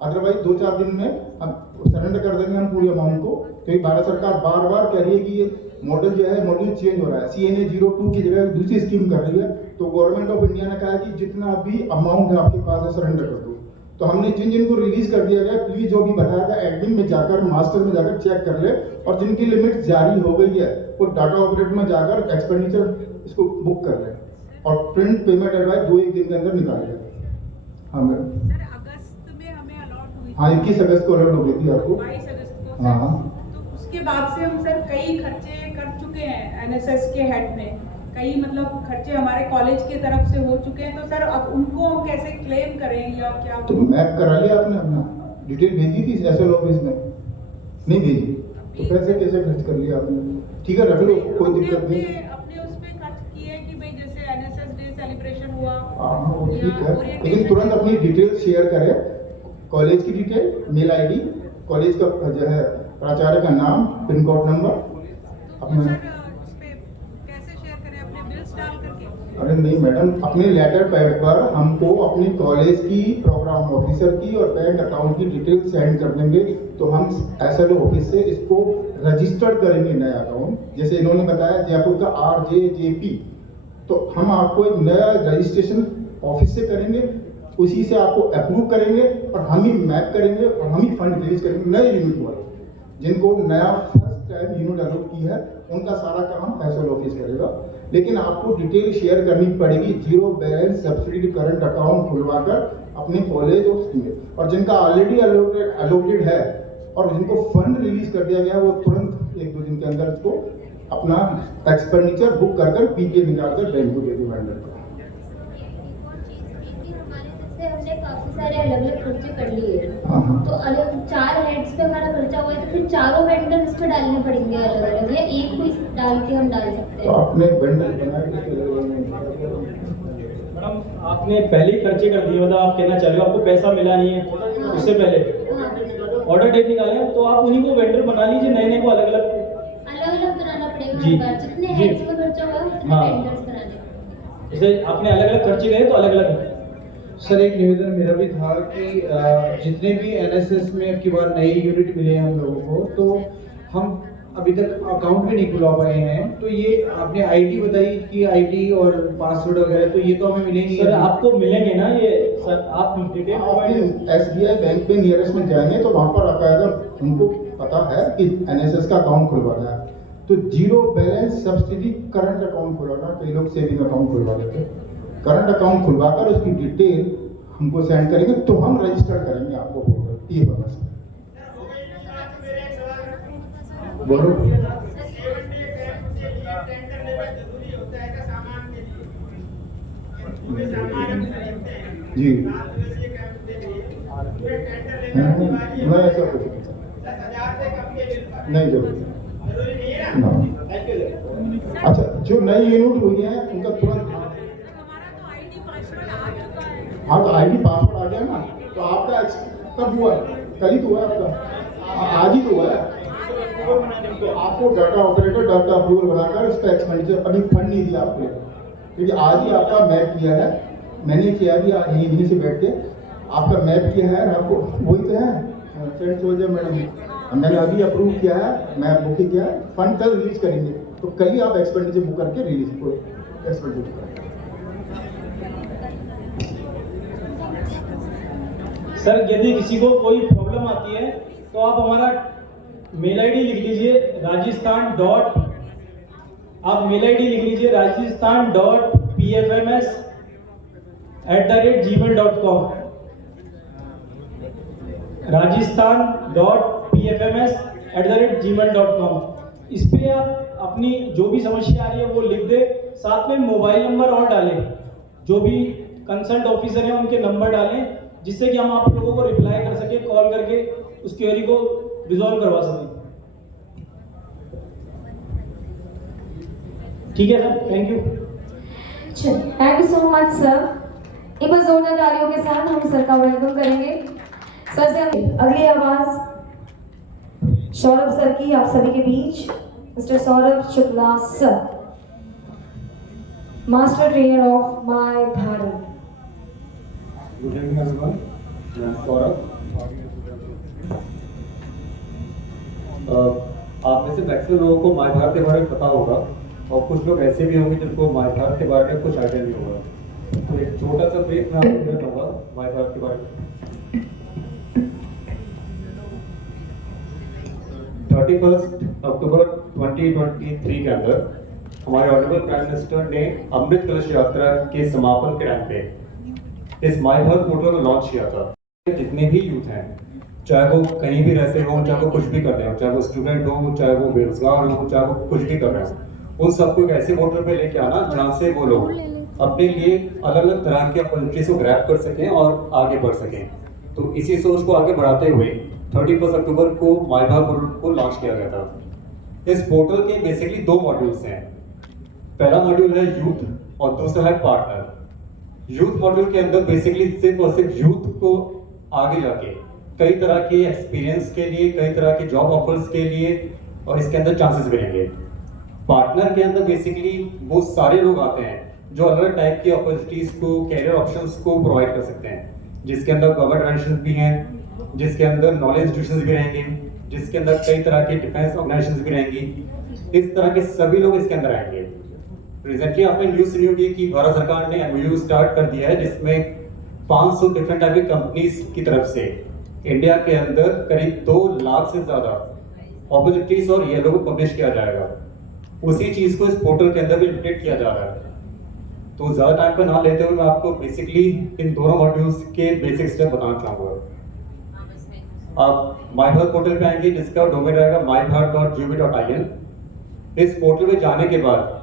अदरवाइज 2-4 दिन में हम सरेंडर कर देंगे हम पूरी अमाउंट को। क्योंकि भारत सरकार बार बार कह रही है कि ये मॉडल जो है, मॉड्यूल चेंज हो रहा है, CNA 02 की जगह दूसरी स्कीम कर रही है। तो गवर्नमेंट ऑफ इंडिया ने कहा है कि जितना भी अमाउंट है आपके पास है, सरेंडर कर दो। तो हमने जिन जिनको रिलीज कर दिया गया, प्लीज जो भी बताया था एडमिन में जाकर, मास्टर में जाकर चेक कर ले, और जिनकी लिमिट जारी हो गई है वो डाटा ऑपरेटर में जाकर एक्सपेंडिचर इसको बुक कर ले और प्रिंट पेमेंट एडवाइस 2-1 दिन के अंदर निकाल ले। हाँ मैडम। सर अगस्त में हमें अलॉट हुई। हाँ, 21 अगस्त को अलर्ट हो गई थी आपको। 22 अगस्त को। हाँ, हाँ। तो उसके बाद से हम सर कई खर्चे कर चुके हैं NSS के हेड में। कई मतलब खर्चे हमारे कॉलेज की तरफ से हो चुके हैं। तो सर अब उनको हम कैसे क्लेम करें या क्या? तो मैप करा लिया आपने अपना, डिटेल भेजी थी एसएल ऑफिस में? नहीं भेजी, तो पैसे कैसे खर्च कर लिया आपने? ठीक है, रख लो, कोई दिक्कत नहीं। अपने उस पे खर्च किए कि भाई जैसे NSS डे सेलिब्रेशन हुआ। हाँ, वो ठीक या है, orientation- लेकिन तुरंत अपनी डिटेल शेयर करें, कॉलेज की डिटेल, मेल आईडी, कॉलेज का जो है प्राचार्य का नाम, पिन कोड नंबर तो अपना। सर उस पे कैसे शेयर करें? अपने बिल्स डाल करके? अरे नहीं मैडम, अपने लेटर पैड पर हमको अपनी कॉलेज की, प्रोग्राम ऑफिसर की और बैंक अकाउंट की डिटेल सेंड कर देंगे, तो हम एसएलओ ऑफिस से इसको रजिस्टर्ड करेंगे नया अकाउंट। जैसे इन्होंने बताया जयपुर का RJJP, तो हम आपको एक नया रजिस्ट्रेशन ऑफिस से करेंगे, उसी से आपको अप्रूव करेंगे और हम ही मैप करेंगे और हम ही फंड रिलीज करेंगे नए यूनिट वाले। जिनको नया फर्स्ट टाइम यूनिट अलॉट की है, उनका सारा काम एसएल ऑफिस करेगा। लेकिन आपको डिटेल शेयर करनी पड़ेगी, zero balance subsidy current account खुलवाकर अपने कॉलेज और स्कूल। और जिनका ऑलरेडी अलॉटेड है और जिनको फंड रिलीज कर दिया गया है, वो तुरंत 1-2 दिन के अंदर इसको अपना एक्सपेंडिचर बुक कर पीपीए निकाल कर बैंक को दे दे वेंडर को। हमने काफी सारे अलग अलग खर्चे कर लिए। हाँ, हाँ। तो अलग 4 हेड्स पे हमारा खर्चा हुआ है, तो फिर चारों वेंडर इस पे डालने पड़ेंगे अलग अलग, या एक को इस डाल के हम डाल सकते तो हैं? आपने वेंडर बनाया मैडम आपने पहले ही खर्चे कर दिए, मतलब आप कहना चाह रहे हो आपको पैसा मिला नहीं है उससे पहले हाँ, ऑर्डर डेट निकाले, तो आप उन्हीं को वेंडर बना लीजिए, नए नए को अलग अलग। अलग अलग कराना पड़ेगा जी, हर बार, जितने जी। हेड्स में खर्चा हुआ है उतने हाँ। वेंडर्स कराने पड़ेंगे। जैसे आपने अलग अलग खर्चे गए तो अलग अलग। सर एक निवेदन मेरा भी था कि जितने भी एनएसएस में अब की बार नई यूनिट मिले हैं हम लोगों को, तो हम अभी तक अकाउंट भी नहीं खुला पाए हैं। तो ये आपने आईडी बताई कि आईडी और पासवर्ड वगैरह, तो ये तो हमें मिलेंगे सर आपको मिलेंगे ना ये, सर आप डिटेल प्रोवाइड। SBI बैंक पे नियरेस्ट में जाएंगे तो वहाँ पर बाकायदा उनको पता है कि NSS का अकाउंट खुलवाना है, तो zero balance subsidy current account खुलवाना। कई लोग सेविंग अकाउंट खुलवा लेते हैं, करंट अकाउंट खुलवाकर उसकी डिटेल हमको सेंड करेंगे, तो हम रजिस्टर करेंगे आपको पोर्टल ये बता। बोलो जी, नहीं ऐसा कुछ नहीं जरूर। अच्छा, जो नई यूनिट हुई है उनका तुरंत, हमारा तो ID पासवर्ड आ चुका है। हाँ तो ID पासवर्ड आ गया ना, तो आपका कब हुआ? कल ही तो हुआ आपका, आज ही तो हुआ है। तो आपको डाटा ऑपरेटर डाटा अप्रूवल बनाकर उसका एक्सपेंडिचर अभी फंड नहीं दिया आपको, क्योंकि आज ही आपका मैप किया है, मैंने किया भी यहीं से बैठ के आपका मैप किया है, आपको वही तो है फ्रेंड सोल्जर मैडम, मैंने अभी अप्रूव किया है, मैं बुकिंग किया है, फंड कल रिलीज करेंगे, तो कल ही आप एक्सपेंडिचर बुक करके रिलीज को एक्सपेंडिचर बुक करें। सर यदि किसी को कोई प्रॉब्लम आती है तो आप हमारा मेल आईडी लिख लीजिए rajasthan.pfms@gmail.com rajasthan.pfms@gmail.com। इस पे आप अपनी जो भी समस्या आ रही है वो लिख दे, साथ में मोबाइल नंबर और डालें, जो भी कंसर्न ऑफिसर हैं उनके नंबर डालें, जिससे कि हम आप लोगों को रिप्लाई कर सके, कॉल करके उस क्वेरी को रिजॉल्व करवा सकें। ठीक है sir, thank you. Thank you so much sir. एक बार जोरदार तालियों के साथ हम सर का वेलकम करेंगे। सर से अगली आवाज सौरभ सर की आप सभी के बीच। Mister Saurabh Shukla sir, master trainer of My Bharat. Good evening everyone, मैं सौरभ। आप में से मैक्सिमम लोगों को माय भारत के बारे में पता होगा, और कुछ लोग ऐसे भी होंगे जिनको माय भारत के बारे में कुछ आइडिया नहीं होगा। तो एक छोटा सा ब्रीफ मैं आपको देना चाहूँगा माय भारत के बारे में। 31 अक्टूबर 2023 के अंदर हमारे ऑनरेबल प्राइम मिनिस्टर ने अमृत कलश यात्रा के समापन के टाइम पे इस माय भारत पोर्टल को लॉन्च किया था। जितने भी यूथ हैं, चाहे वो कहीं भी रहते हो, चाहे वो कुछ भी कर रहे हो, चाहे वो स्टूडेंट हो, चाहे वो बेरोजगार हो, चाहे वो कुछ भी कर रहे हो, उन सबको एक ऐसे पोर्टल पे लेके आना जहाँ से वो लोग अपने लिए अलग अलग तरह के अपॉर्चुनिटीज को ग्रैब कर सकें और आगे बढ़ सकें। तो इसी सोच को आगे बढ़ाते हुए 31 अक्टूबर को माय भारत पोर्टल को लॉन्च किया गया था। इस पोर्टल के बेसिकली 2 मॉड्यूल्स हैं। पहला मॉड्यूल है यूथ और दूसरा है पार्टनर। यूथ मॉड्यूल के अंदर बेसिकली सिर्फ और सिर्फ यूथ को आगे जाके कई तरह के एक्सपीरियंस के लिए, कई तरह के जॉब ऑफर्स के लिए और इसके अंदर चांसेस मिलेंगे। पार्टनर के अंदर बेसिकली वो सारे लोग आते हैं जो अलग अलग टाइप की अपॉर्चुनिटीज को, कैरियर ऑप्शंस को प्रोवाइड कर सकते हैं, जिसके अंदर गवर्नमेंट ऑर्गेनाइजेशंस भी हैं, जिसके अंदर नॉलेज इंस्टीट्यूशंस भी रहेंगे, जिसके अंदर कई तरह के डिफेंस ऑर्गेनाइजेशंस भी रहेंगी। इस तरह के सभी लोग इसके अंदर आएंगे। रिसेंटली आपने न्यूज सुनी होगी कि भारत सरकार ने एमओयू स्टार्ट कर दिया है, जिसमें 500 डिफरेंट टाइप की कंपनीज की तरफ से इंडिया के अंदर करीब 2 लाख से ज्यादा अपॉर्चुनिटीज और ये लोग पब्लिश किया जाएगा। उसी चीज को इस पोर्टल के अंदर भी इंटीग्रेट किया जा रहा है। तो ज्यादा टाइम पर ना लेते हुए मैं आपको बेसिकली इन दोनों मॉड्यूल्स के बेसिक स्टेप बताना चाहूंगा। आप माय भारत पोर्टल पे आएंगे, जिसका डोमेन रहेगा mybharat.gov.in। इस पोर्टल पे जाने के बाद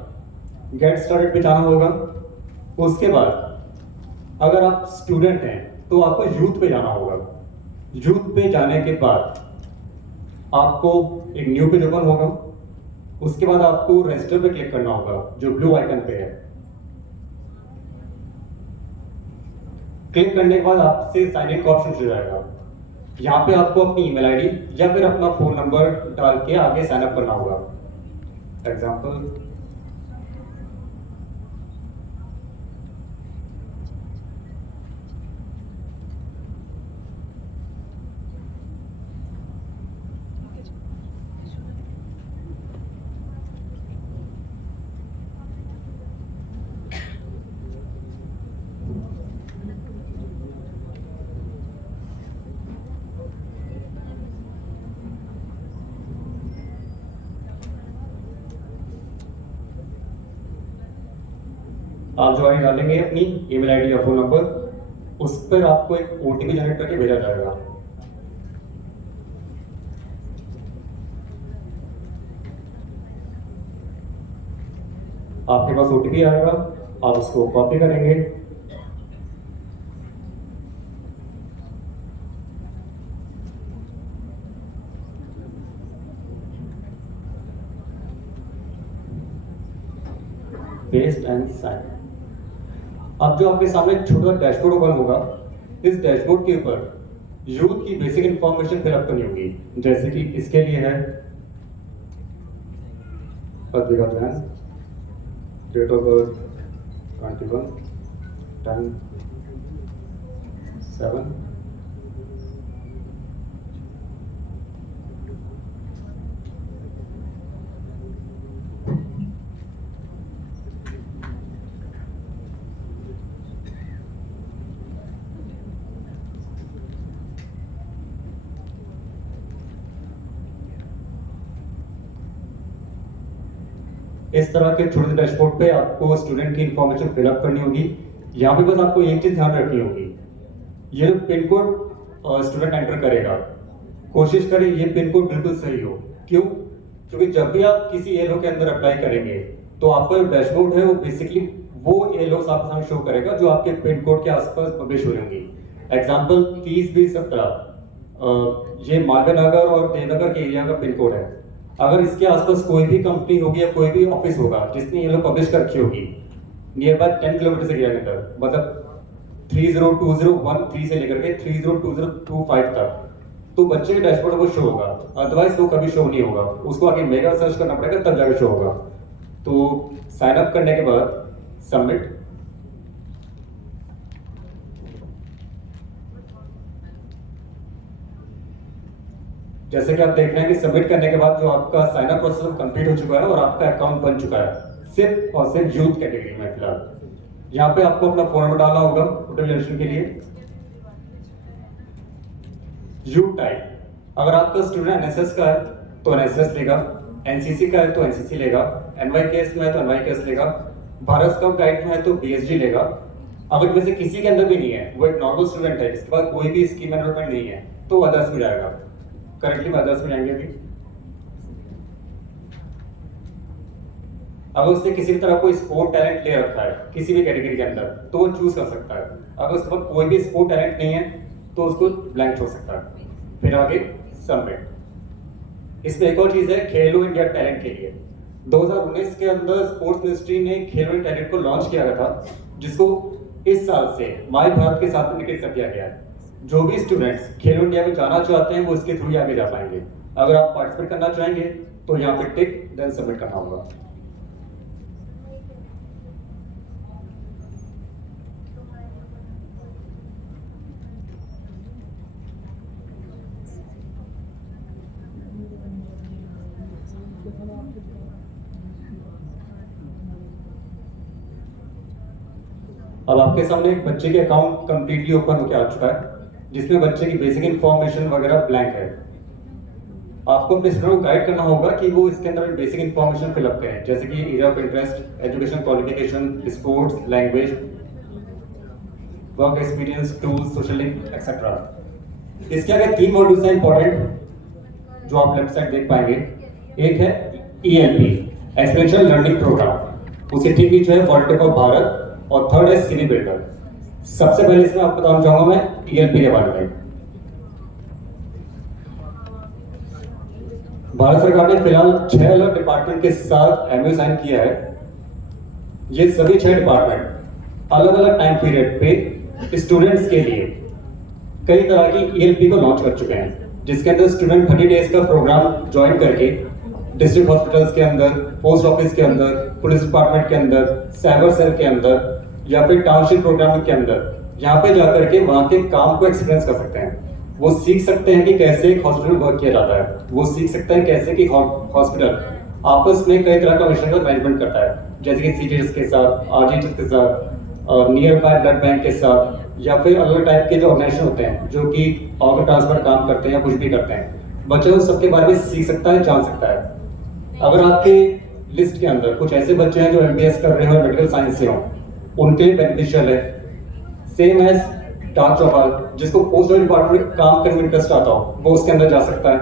गेट स्टार्टेड पे जाना होगा। उसके बाद अगर आप स्टूडेंट हैं तो आपको यूथ पे जाना होगा। यूथ पे जाने के बाद आपको एक न्यू पेज ओपन होगा। उसके बाद आपको रजिस्टर पे क्लिक करना होगा, जो ब्लू आइकन पे है। क्लिक करने के बाद आपसे साइन इन का ऑप्शन शुरू हो जाएगा। यहाँ पे आपको अपनी ईमेल आईडी या फिर अपना फोन नंबर डाल के आगे साइन अप करना होगा। एग्जाम्पल, आप जो आईडी डालेंगे अपनी ईमेल आईडी या फोन नंबर, उस पर आपको एक ओटीपी जनरेट करके भेजा जाएगा। आपके पास ओटीपी आएगा, आप उसको कॉपी करेंगे, पेस्ट एंड साइन। अब जो आपके सामने एक छोटा डैशबोर्ड ओपन होगा, इस डैशबोर्ड के ऊपर यूथ की बेसिक इंफॉर्मेशन फिलअप करनी होगी, जैसे कि इसके लिए है पत्रिका जैन, डेट ऑफ बर्थ 21 10 7 इस तरह के छोटे डैशबोर्ड पे आपको स्टूडेंट की इंफॉर्मेशन फिलअप करनी होगी। यहाँ पे बस आपको एक चीज़ ध्यान रखनी होगी, ये जो पिन कोड स्टूडेंट एंटर करेगा, कोशिश करें ये पिन कोड बिल्कुल सही हो। क्यों? क्योंकि जब भी आप किसी येलो के अंदर अप्लाई करेंगे तो आपका जो डैशबोर्ड है वो बेसिकली वो येलोस आपके सामने शो करेगा जो आपके पिन कोड के आसपास पब्लिश हो होंगी। एग्जाम्पल 30-20-17 ये मालवीय नगर और देवनगर के एरिया का पिन कोड है। अगर इसके आसपास कोई भी कंपनी होगी या कोई भी ऑफिस होगा जिसने येलो पब्लिश कर रखी होगी नियर बाय 10 किलोमीटर एरिया के अंदर, मतलब 302013 से लेकर के 302025 तक, तो बच्चे के डैशबोर्ड वो शो होगा, अदरवाइज वो कभी शो नहीं होगा। उसको आगे मेगा सर्च करना पड़ेगा तब जाकर शो होगा। तो साइन अप करने के बाद सबमिट, जैसे कि आप देख रहे हैं कि सबमिट करने के बाद जो आपका साइन अप प्रोसेस कंप्लीट हो चुका है और आपका अकाउंट बन चुका है सिर्फ और सिर्फ यूथ कैटेगरी में। फिलहाल यहाँ पे आपको अपना फॉर्म डालना होगा वोटर रजिस्ट्रेशन के लिए। यू टाइप, अगर आपका स्टूडेंट एनएसएस का है तो एनएसएस लेगा, एनसीसी का है तो एनसीसी लेगा, एनवाईकेएस में है तो एनवाईकेएस लेगा, भारत स्काउट गाइड में है तो बीएसजी लेगा। अगर में से किसी के अंदर भी नहीं है, वो एक नॉर्मल स्टूडेंट है जिसके पास कोई भी स्कीम एनरोलमेंट नहीं है, तो अदर्स में जाएगा। करेंटली अदर्स में जाएंगे अभी। अगर उसने किसी भी तरह कोई स्पोर्ट टैलेंट ले रखा है किसी भी कैटेगरी के अंदर तो वो चूज कर सकता है। अगर उसके पास कोई भी स्पोर्ट टैलेंट नहीं है तो उसको ब्लैंक छोड़ सकता है। फिर आगे सबमिट। इसमें एक और चीज है खेलो इंडिया टैलेंट के लिए 2019 के अंदर स्पोर्ट्स मिनिस्ट्री ने खेलो इंडिया टैलेंट को लॉन्च किया गया था, जिसको इस साल से माई भारत के साथ इंटीग्रेट कर दिया गया है। जो भी स्टूडेंट्स खेलो इंडिया में जाना चाहते हैं वो इसके थ्रू ही आगे जा पाएंगे। अगर आप पार्टिसिपेट करना चाहेंगे तो यहाँ पे टिक देन सबमिट करना होगा। अब आपके सामने एक बच्चे के अकाउंट कंप्लीटली ओपन होकर आ चुका है जिसमें बच्चे की बेसिक इंफॉर्मेशन वगैरह ब्लैंक है। आपको अपने स्टूडेंट को गाइड करना होगा कि वो इसके अंदर बेसिक इंफॉर्मेशन फिलअप करें, जैसे कि area of interest, education qualification, sports, language, work experience, tools, social link etcetera. इसके आगे 3 मॉड्यूल्स हैं इंपॉर्टेंट जो आप लेफ्ट साइड देख पाएंगे। एक है ELP एक्सपेरिएंशियल लर्निंग प्रोग्राम, उसके ठीक नीचे है पॉलिटिक ऑफ भारत, और थर्ड है सीवी बिल्डर। सबसे पहले इसमें आपको बताना चाहूंगा मैं ELP के बारे में। भारत सरकार ने फिलहाल 6 अलग डिपार्टमेंट के साथ MOU साइन किया है। ये सभी 6 डिपार्टमेंट अलग अलग टाइम पीरियड पे स्टूडेंट्स के लिए कई तरह की ELP को लॉन्च कर चुके हैं, जिसके अंदर स्टूडेंट 30 डेज का प्रोग्राम ज्वाइन करके डिस्ट्रिक्ट हॉस्पिटल्स के अंदर, पोस्ट ऑफिस के अंदर, पुलिस डिपार्टमेंट के अंदर, साइबर सेल के अंदर या फिर टाउनशिप प्रोग्राम के अंदर यहाँ पे जाकर के वहाँ के काम को एक्सपीरियंस कर सकते हैं। वो सीख सकते हैं कि कैसे एक हॉस्पिटल वर्क किया जाता है, वो सीख सकते हैं कैसे कि हॉस्पिटल आपस में कई तरह का मिशन का मैनेजमेंट करता है, जैसे कि CTHs के साथ, RGHs के साथ, नियर बाय ब्लड बैंक के साथ, या फिर अलग टाइप के जो ऑर्गेनाइजेशन होते हैं जो कि ऑर्गन ट्रांसफर काम करते हैं या कुछ भी करते हैं। बच्चा उस सबके बारे में सीख सकता है, जान सकता है। अगर आपके लिस्ट के अंदर कुछ ऐसे बच्चे हैं जो MBS कर रहे हो, मेडिकल साइंस से हो, उनके लिए बेनिफिशियल है। सेम एज डाक चौपाल, जिसको पोस्ट डिपार्टमेंट में काम करने में इंटरेस्ट आता हो वो उसके अंदर जा सकता है।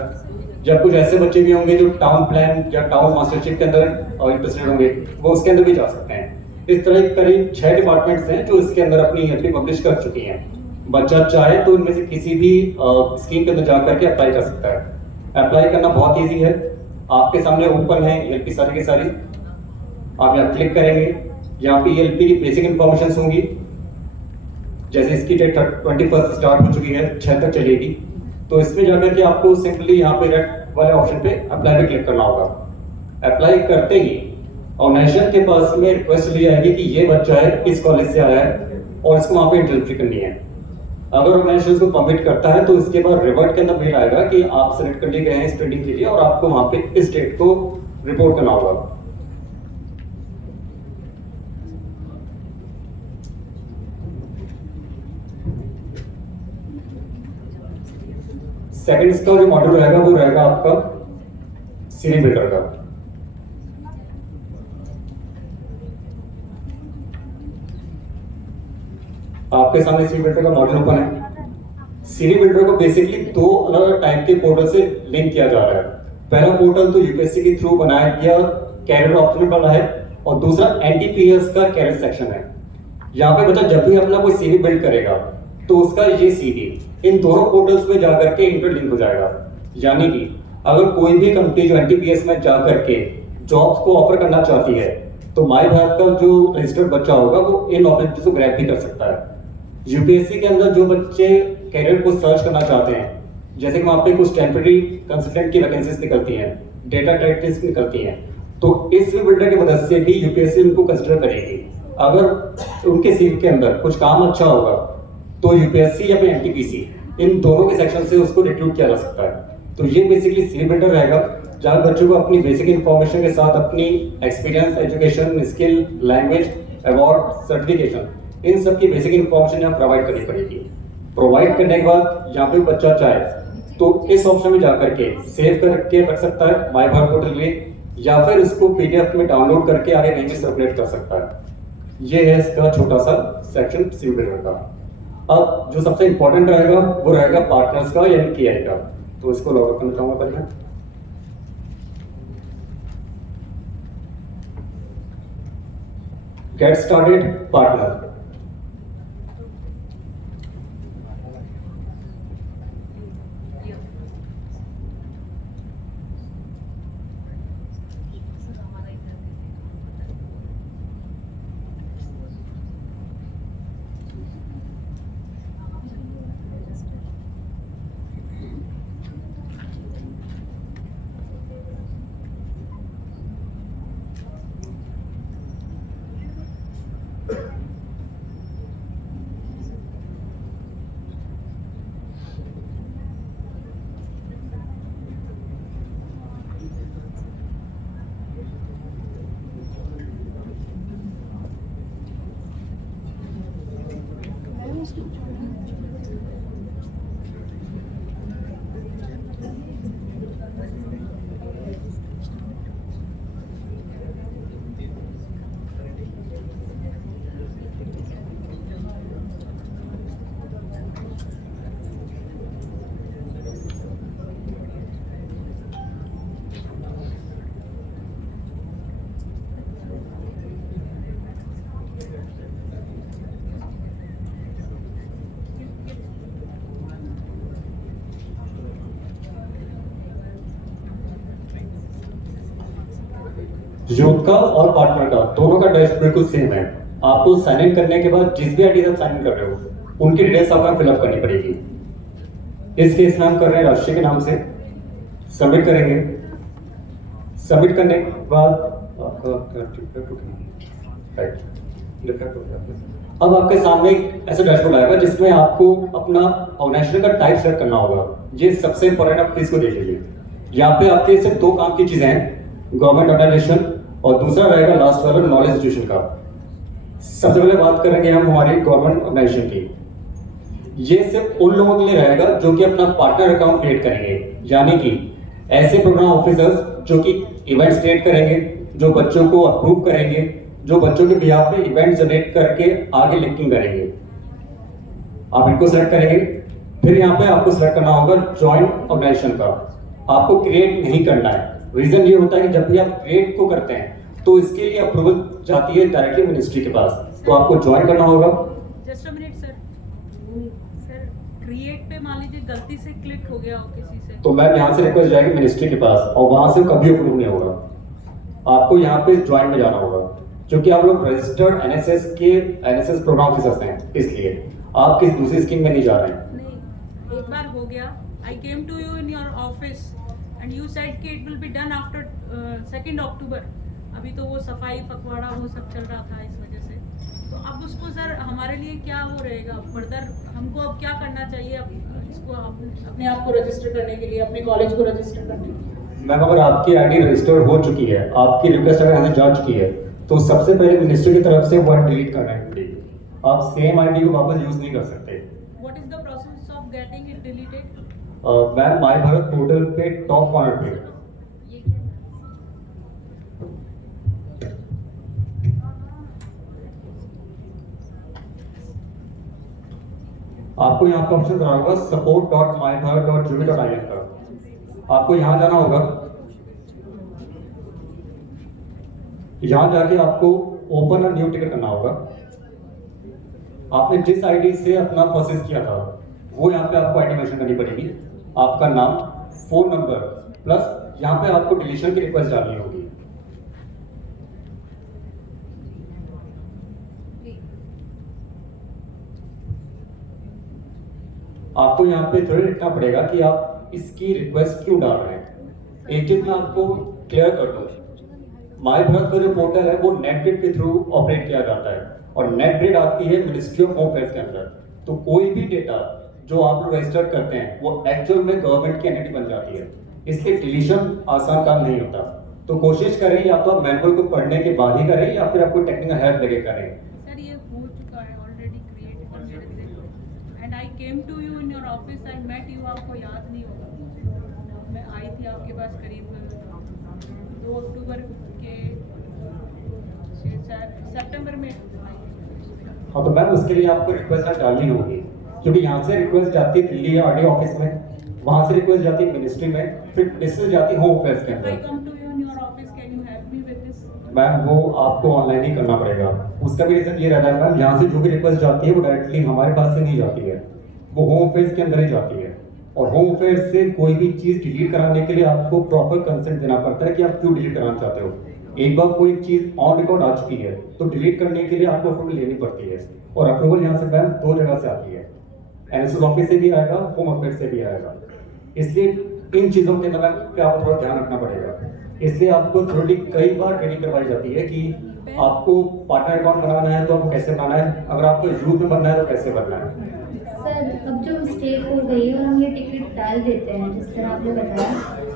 जब कुछ ऐसे बच्चे भी होंगे जो टाउन प्लान या टाउन मास्टरशिप के अंदर इंटरेस्टेड होंगे वो उसके अंदर भी जा सकते हैं। इस तरह करीब 6 डिपार्टमेंट्स हैं जो इसके अंदर अपनी ELP पब्लिश कर चुकी हैं। बच्चा चाहे तो इनमें से किसी भी स्कीम के अंदर जा करके अप्लाई कर सकता है। अप्लाई करना बहुत ईजी है, आपके सामने ओपन है ELP सारी की सारी। आप यहाँ क्लिक करेंगे, यहाँ पे ELP की बेसिक इंफॉर्मेशन होंगी, जैसे इसकी डेट 21 स्टार्ट हो चुकी है, 6 तक चलेगी। तो इसमें जाकर के आपको सिंपली यहाँ पे रेड वाले ऑप्शन पे अप्लाई पे क्लिक करना होगा। अप्लाई करते ही ऑर्गेनाइजेशन के पास में रिक्वेस्ट ली जाएगी कि ये बच्चा है, इस कॉलेज से आया है और इसको वहाँ पे एंट्री करनी है। अगर ऑर्गेनाइजेशन इसको परमिट करता है तो इसके बाद रिवर्ट के अंदर मेल आएगा कि आप सिलेक्ट कर लिए गए हैं इस ट्रेनिंग के लिए और आपको वहाँ पे इस डेट को रिपोर्ट करना होगा। सेकंड इसका जो मॉड्यूल रहेगा वो रहेगा आपका सीवी बिल्डर का। आपके सामने सीवी बिल्डर का मॉड्यूल ओपन है। सीवी बिल्डर को बेसिकली दो अलग अलग टाइप के पोर्टल से लिंक किया जा रहा है। पहला पोर्टल तो यूपीएससी के थ्रू बनाया गया कैरियर ऑप्शन वाला है, और दूसरा एनटीपीएस का कैरियर सेक्शन है। यहाँ पे बच्चा जब भी अपना कोई सीवी बिल्ड करेगा तो उसका ये सीवी इन दोनों पोर्टल्स में जाकर के इंटरलिंक हो जाएगा। यानी कि अगर कोई भी कंपनी जो एनटीपीएस में जाकर के जॉब्स को ऑफर करना चाहती है तो माय भारत का जो रजिस्टर्ड बच्चा होगा वो इन अपॉर्चुनिटीज को ग्रैब भी कर सकता है। यूपीएससी के अंदर जो बच्चे कैरियर को सर्च करना चाहते हैं, जैसे कि वहाँ पे कुछ टेम्पररी कंसल्टेंट की वैकेंसीज निकलती हैं, डेटा टाइपिस्ट निकलती हैं, तो इस बिल्डर की मदद से भी यूपीएससी उनको कंसिडर करेगी। अगर उनके सीवी के अंदर कुछ काम अच्छा होगा तो यूपीएससी या फिर एनटीपीसी इन दोनों के सेक्शन से उसको रिक्रूट किया जा सकता है। तो ये बेसिकली सीवी बिल्डर रहेगा जहाँ बच्चों को अपनी बेसिक इन्फॉर्मेशन के साथ अपनी experience, education, skill, language, award, certification, इन सब की बेसिक इन्फॉर्मेशन यहाँ प्रोवाइड करनी पड़ेगी। प्रोवाइड करने के बाद यहाँ पे बच्चा चाहे तो इस ऑप्शन में जाकर के सेव करके रख सकता है माय भारत पोर्टल में, या फिर इसको पीडीएफ में डाउनलोड करके आगे कहीं भी सर्कुलेट कर सकता है। ये है इसका छोटा सा सेक्शन सीवी बिल्डर का। अब जो सबसे इंपॉर्टेंट रहेगा वो रहेगा पार्टनर्स का यानी केआई का। तो इसको लॉग करना चाहूंगा पहले। Get started partner. यूथ का और पार्टनर का दोनों का डैश बिल्कुल सेम है। आपको साइन इन करने के बाद जिस भी आईडी से साइन इन कर रहे हो उनकी डिटेल्स आपको फिलअप करनी पड़ेगी। इस केस में हम कर रहे हैं राशि के नाम से। सबमिट करेंगे। सबमिट करने के बाद आपका अब आपके सामने एक ऐसा डैशबोर्ड आएगा जिसमें आपको अपना ऑर्गेनाइजेशन का टाइप सेलेक्ट करना होगा। ये सबसे इंपॉर्टेंट, आप इसको देख लीजिए। यहाँ पे आपके सिर्फ दो काम की चीजें हैं, गवर्नमेंट ऑर्गेनाइजेशन और दूसरा रहेगा लास्ट वाला नॉलेज इंस्टीट्यूशन का। सबसे पहले बात करेंगे हम हमारी गवर्नमेंट ऑर्गेनाइजेशन की। ये सिर्फ उन लोगों के लिए रहेगा जो कि अपना पार्टनर अकाउंट क्रिएट करेंगे, यानी कि ऐसे प्रोग्राम ऑफिसर्स जो कि इवेंट्स क्रिएट करेंगे, जो बच्चों को अप्रूव करेंगे, जो बच्चों के बिहाफ पे इवेंट जनरेट करके आगे लिंकिंग करेंगे। आप इनको सेलेक्ट करेंगे। फिर यहाँ पे आपको सेलेक्ट करना होगा जॉइंट ऑर्गेनाइजेशन का। आपको क्रिएट नहीं करना है। रीजन ये होता है कि जब भी आप क्रिएट को करते हैं तो इसके लिए अप्रूवल जाती है डायरेक्टली मिनिस्ट्री के पास, तो आपको ज्वाइन करना होगा। Just a minute sir, create पे मान लीजिए गलती से क्लिक हो गया हो किसी से, तो मैम यहाँ से रिक्वेस्ट जाएगी मिनिस्ट्री के पास और वहां से कभी अप्रूव नहीं होगा। आपको यहाँ पे ज्वाइन में जाना होगा, क्योंकि आप लोग रजिस्टर्ड एनएसएस प्रोग्राम ऑफिसर्स हैं, इसलिए आप किसी दूसरी स्कीम में नहीं जा रहे हैं। नहीं, एक बार हो गया। I came to you in your office and you said कि it will be done after 2 October. अभी तो वो सफाई पखवाड़ा वो सब चल रहा था, इस वजह से। तो अब उसको सर हमारे लिए क्या हो रहेगा फर्दर, हमको अब क्या करना चाहिए अब इसको अपने आप को रजिस्टर करने के लिए, अपने कॉलेज को रजिस्टर करने के लिए? मैम अगर आपकी आईडी रजिस्टर्ड हो चुकी है, आपकी रिक्वेस्ट अगर यहाँ से जा चुकी है, तो सबसे पहले मिनिस्ट्री की तरफ से वो डिलीट करना है पड़ेगी। आप सेम आईडी को वापस यूज नहीं कर सकते। What is the process of getting it deleted? Ma'am my Bharat portal पे टॉप कॉर्नर पे आपको यहाँ पे ऑप्शन रहा होगा support.mybharat.gov.in का। आपको यहाँ जाना होगा। यहाँ जाके आपको ओपन अ न्यू टिकट करना होगा। आपने जिस आईडी से अपना प्रोसेस किया था वो यहाँ पे आपको आईडी मेंशन करनी पड़ेगी, आपका नाम, फोन नंबर, प्लस यहाँ पे आपको डिलीशन की रिक्वेस्ट डालनी होगी। आपको यहाँ पे थोड़ा लिखना पड़ेगा कि आप इसकी रिक्वेस्ट क्यों डाल रहे हैं। एक चीज मैं आपको क्लियर कर दूं, माई भारत का जो पोर्टल है वो नेट ग्रिड के थ्रू ऑपरेट किया जाता है और नेट ग्रिड आती है मिनिस्ट्री ऑफ होम अफेयर्स के अंदर। तो कोई भी डेटा जो आप लोग रजिस्टर करते हैं वो एक्चुअल में गवर्नमेंट की एंटिटी बन जाती है, इसलिए डिलीशन आसान काम नहीं होता। तो कोशिश करें या तो आप मैनुअल को पढ़ने के बाद ही करें या फिर आपको टेक्निकल हेल्प लेके करें। सर ये हो चुका है ऑलरेडी क्रिएट कर मेरे से, and I came to you in your office, I met you, आपको याद नहीं होगा, मैं आई थी आपके पास करीब 2 अक्टूबर के सितंबर में। हाँ तो मैम उसके लिए आपको रिक्वेस्ट डालनी होगी, क्योंकि यहाँ से रिक्वेस्ट जाती है दिल्ली या आरडी ऑफिस में, वहाँ से रिक्वेस्ट जाती है मिनिस्ट्री में, फिर डिस्ट्रिक्ट जाती है होम अफेयर्स के आई अंदर। Come to you in your office, can you help me with this? Ma'am वो आपको ऑनलाइन ही करना पड़ेगा। उसका भी रीजन ये रहता है मैम, यहाँ से जो भी रिक्वेस्ट जाती है वो डायरेक्टली हमारे पास से नहीं जाती है, वो होम अफेयर्स के अंदर ही जाती है। और होम अफेयर्स से कोई भी चीज़ डिलीट कराने के लिए आपको प्रॉपर कंसेंट देना पड़ता है कि आप क्यों डिलीट कराना चाहते हो। एक बार कोई चीज़ ऑन रिकॉर्ड आ चुकी है तो डिलीट करने के लिए आपको अप्रूवल लेनी पड़ती है, और अप्रूवल यहाँ से मैम 2 जगह से आती है, एनएसएस ऑफिस से भी आएगा, होम अफेयर्स से भी आएगा। इसलिए इन चीज़ों के अंदर पे आपको थोड़ा ध्यान रखना पड़ेगा। इसलिए आपको थोड़ी कई बार ट्रेनिंग करवाई जाती है कि आपको पार्टनर अकाउंट बनाना है तो आपको कैसे बनाना है, अगर आपको यूथ में बनना है तो कैसे बनना है। सर अब जो मिस्टेक हो गई और हम ये टिकट डाल देते हैं जिस तरह आपने बताया,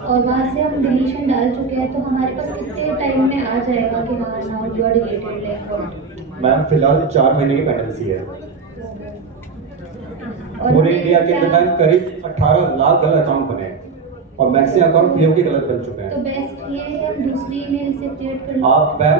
और वहाँ से हम डिलीशन डाल चुके हैं, तो हमारे पास कितने टाइम में आ जाएगा कि हाँ now you are deleted like? Ma'am फिलहाल 4 महीने की पेनल्टी है। पूरे इंडिया के अंदर मैम करीब 18 लाख गलत अकाउंट बने हैं और मैक्सिमम अकाउंट पीओ के गलत बन चुके तो हैं। बेस्ट ये है हम दूसरी ईमेल से क्रिएट कर लें। आप मैम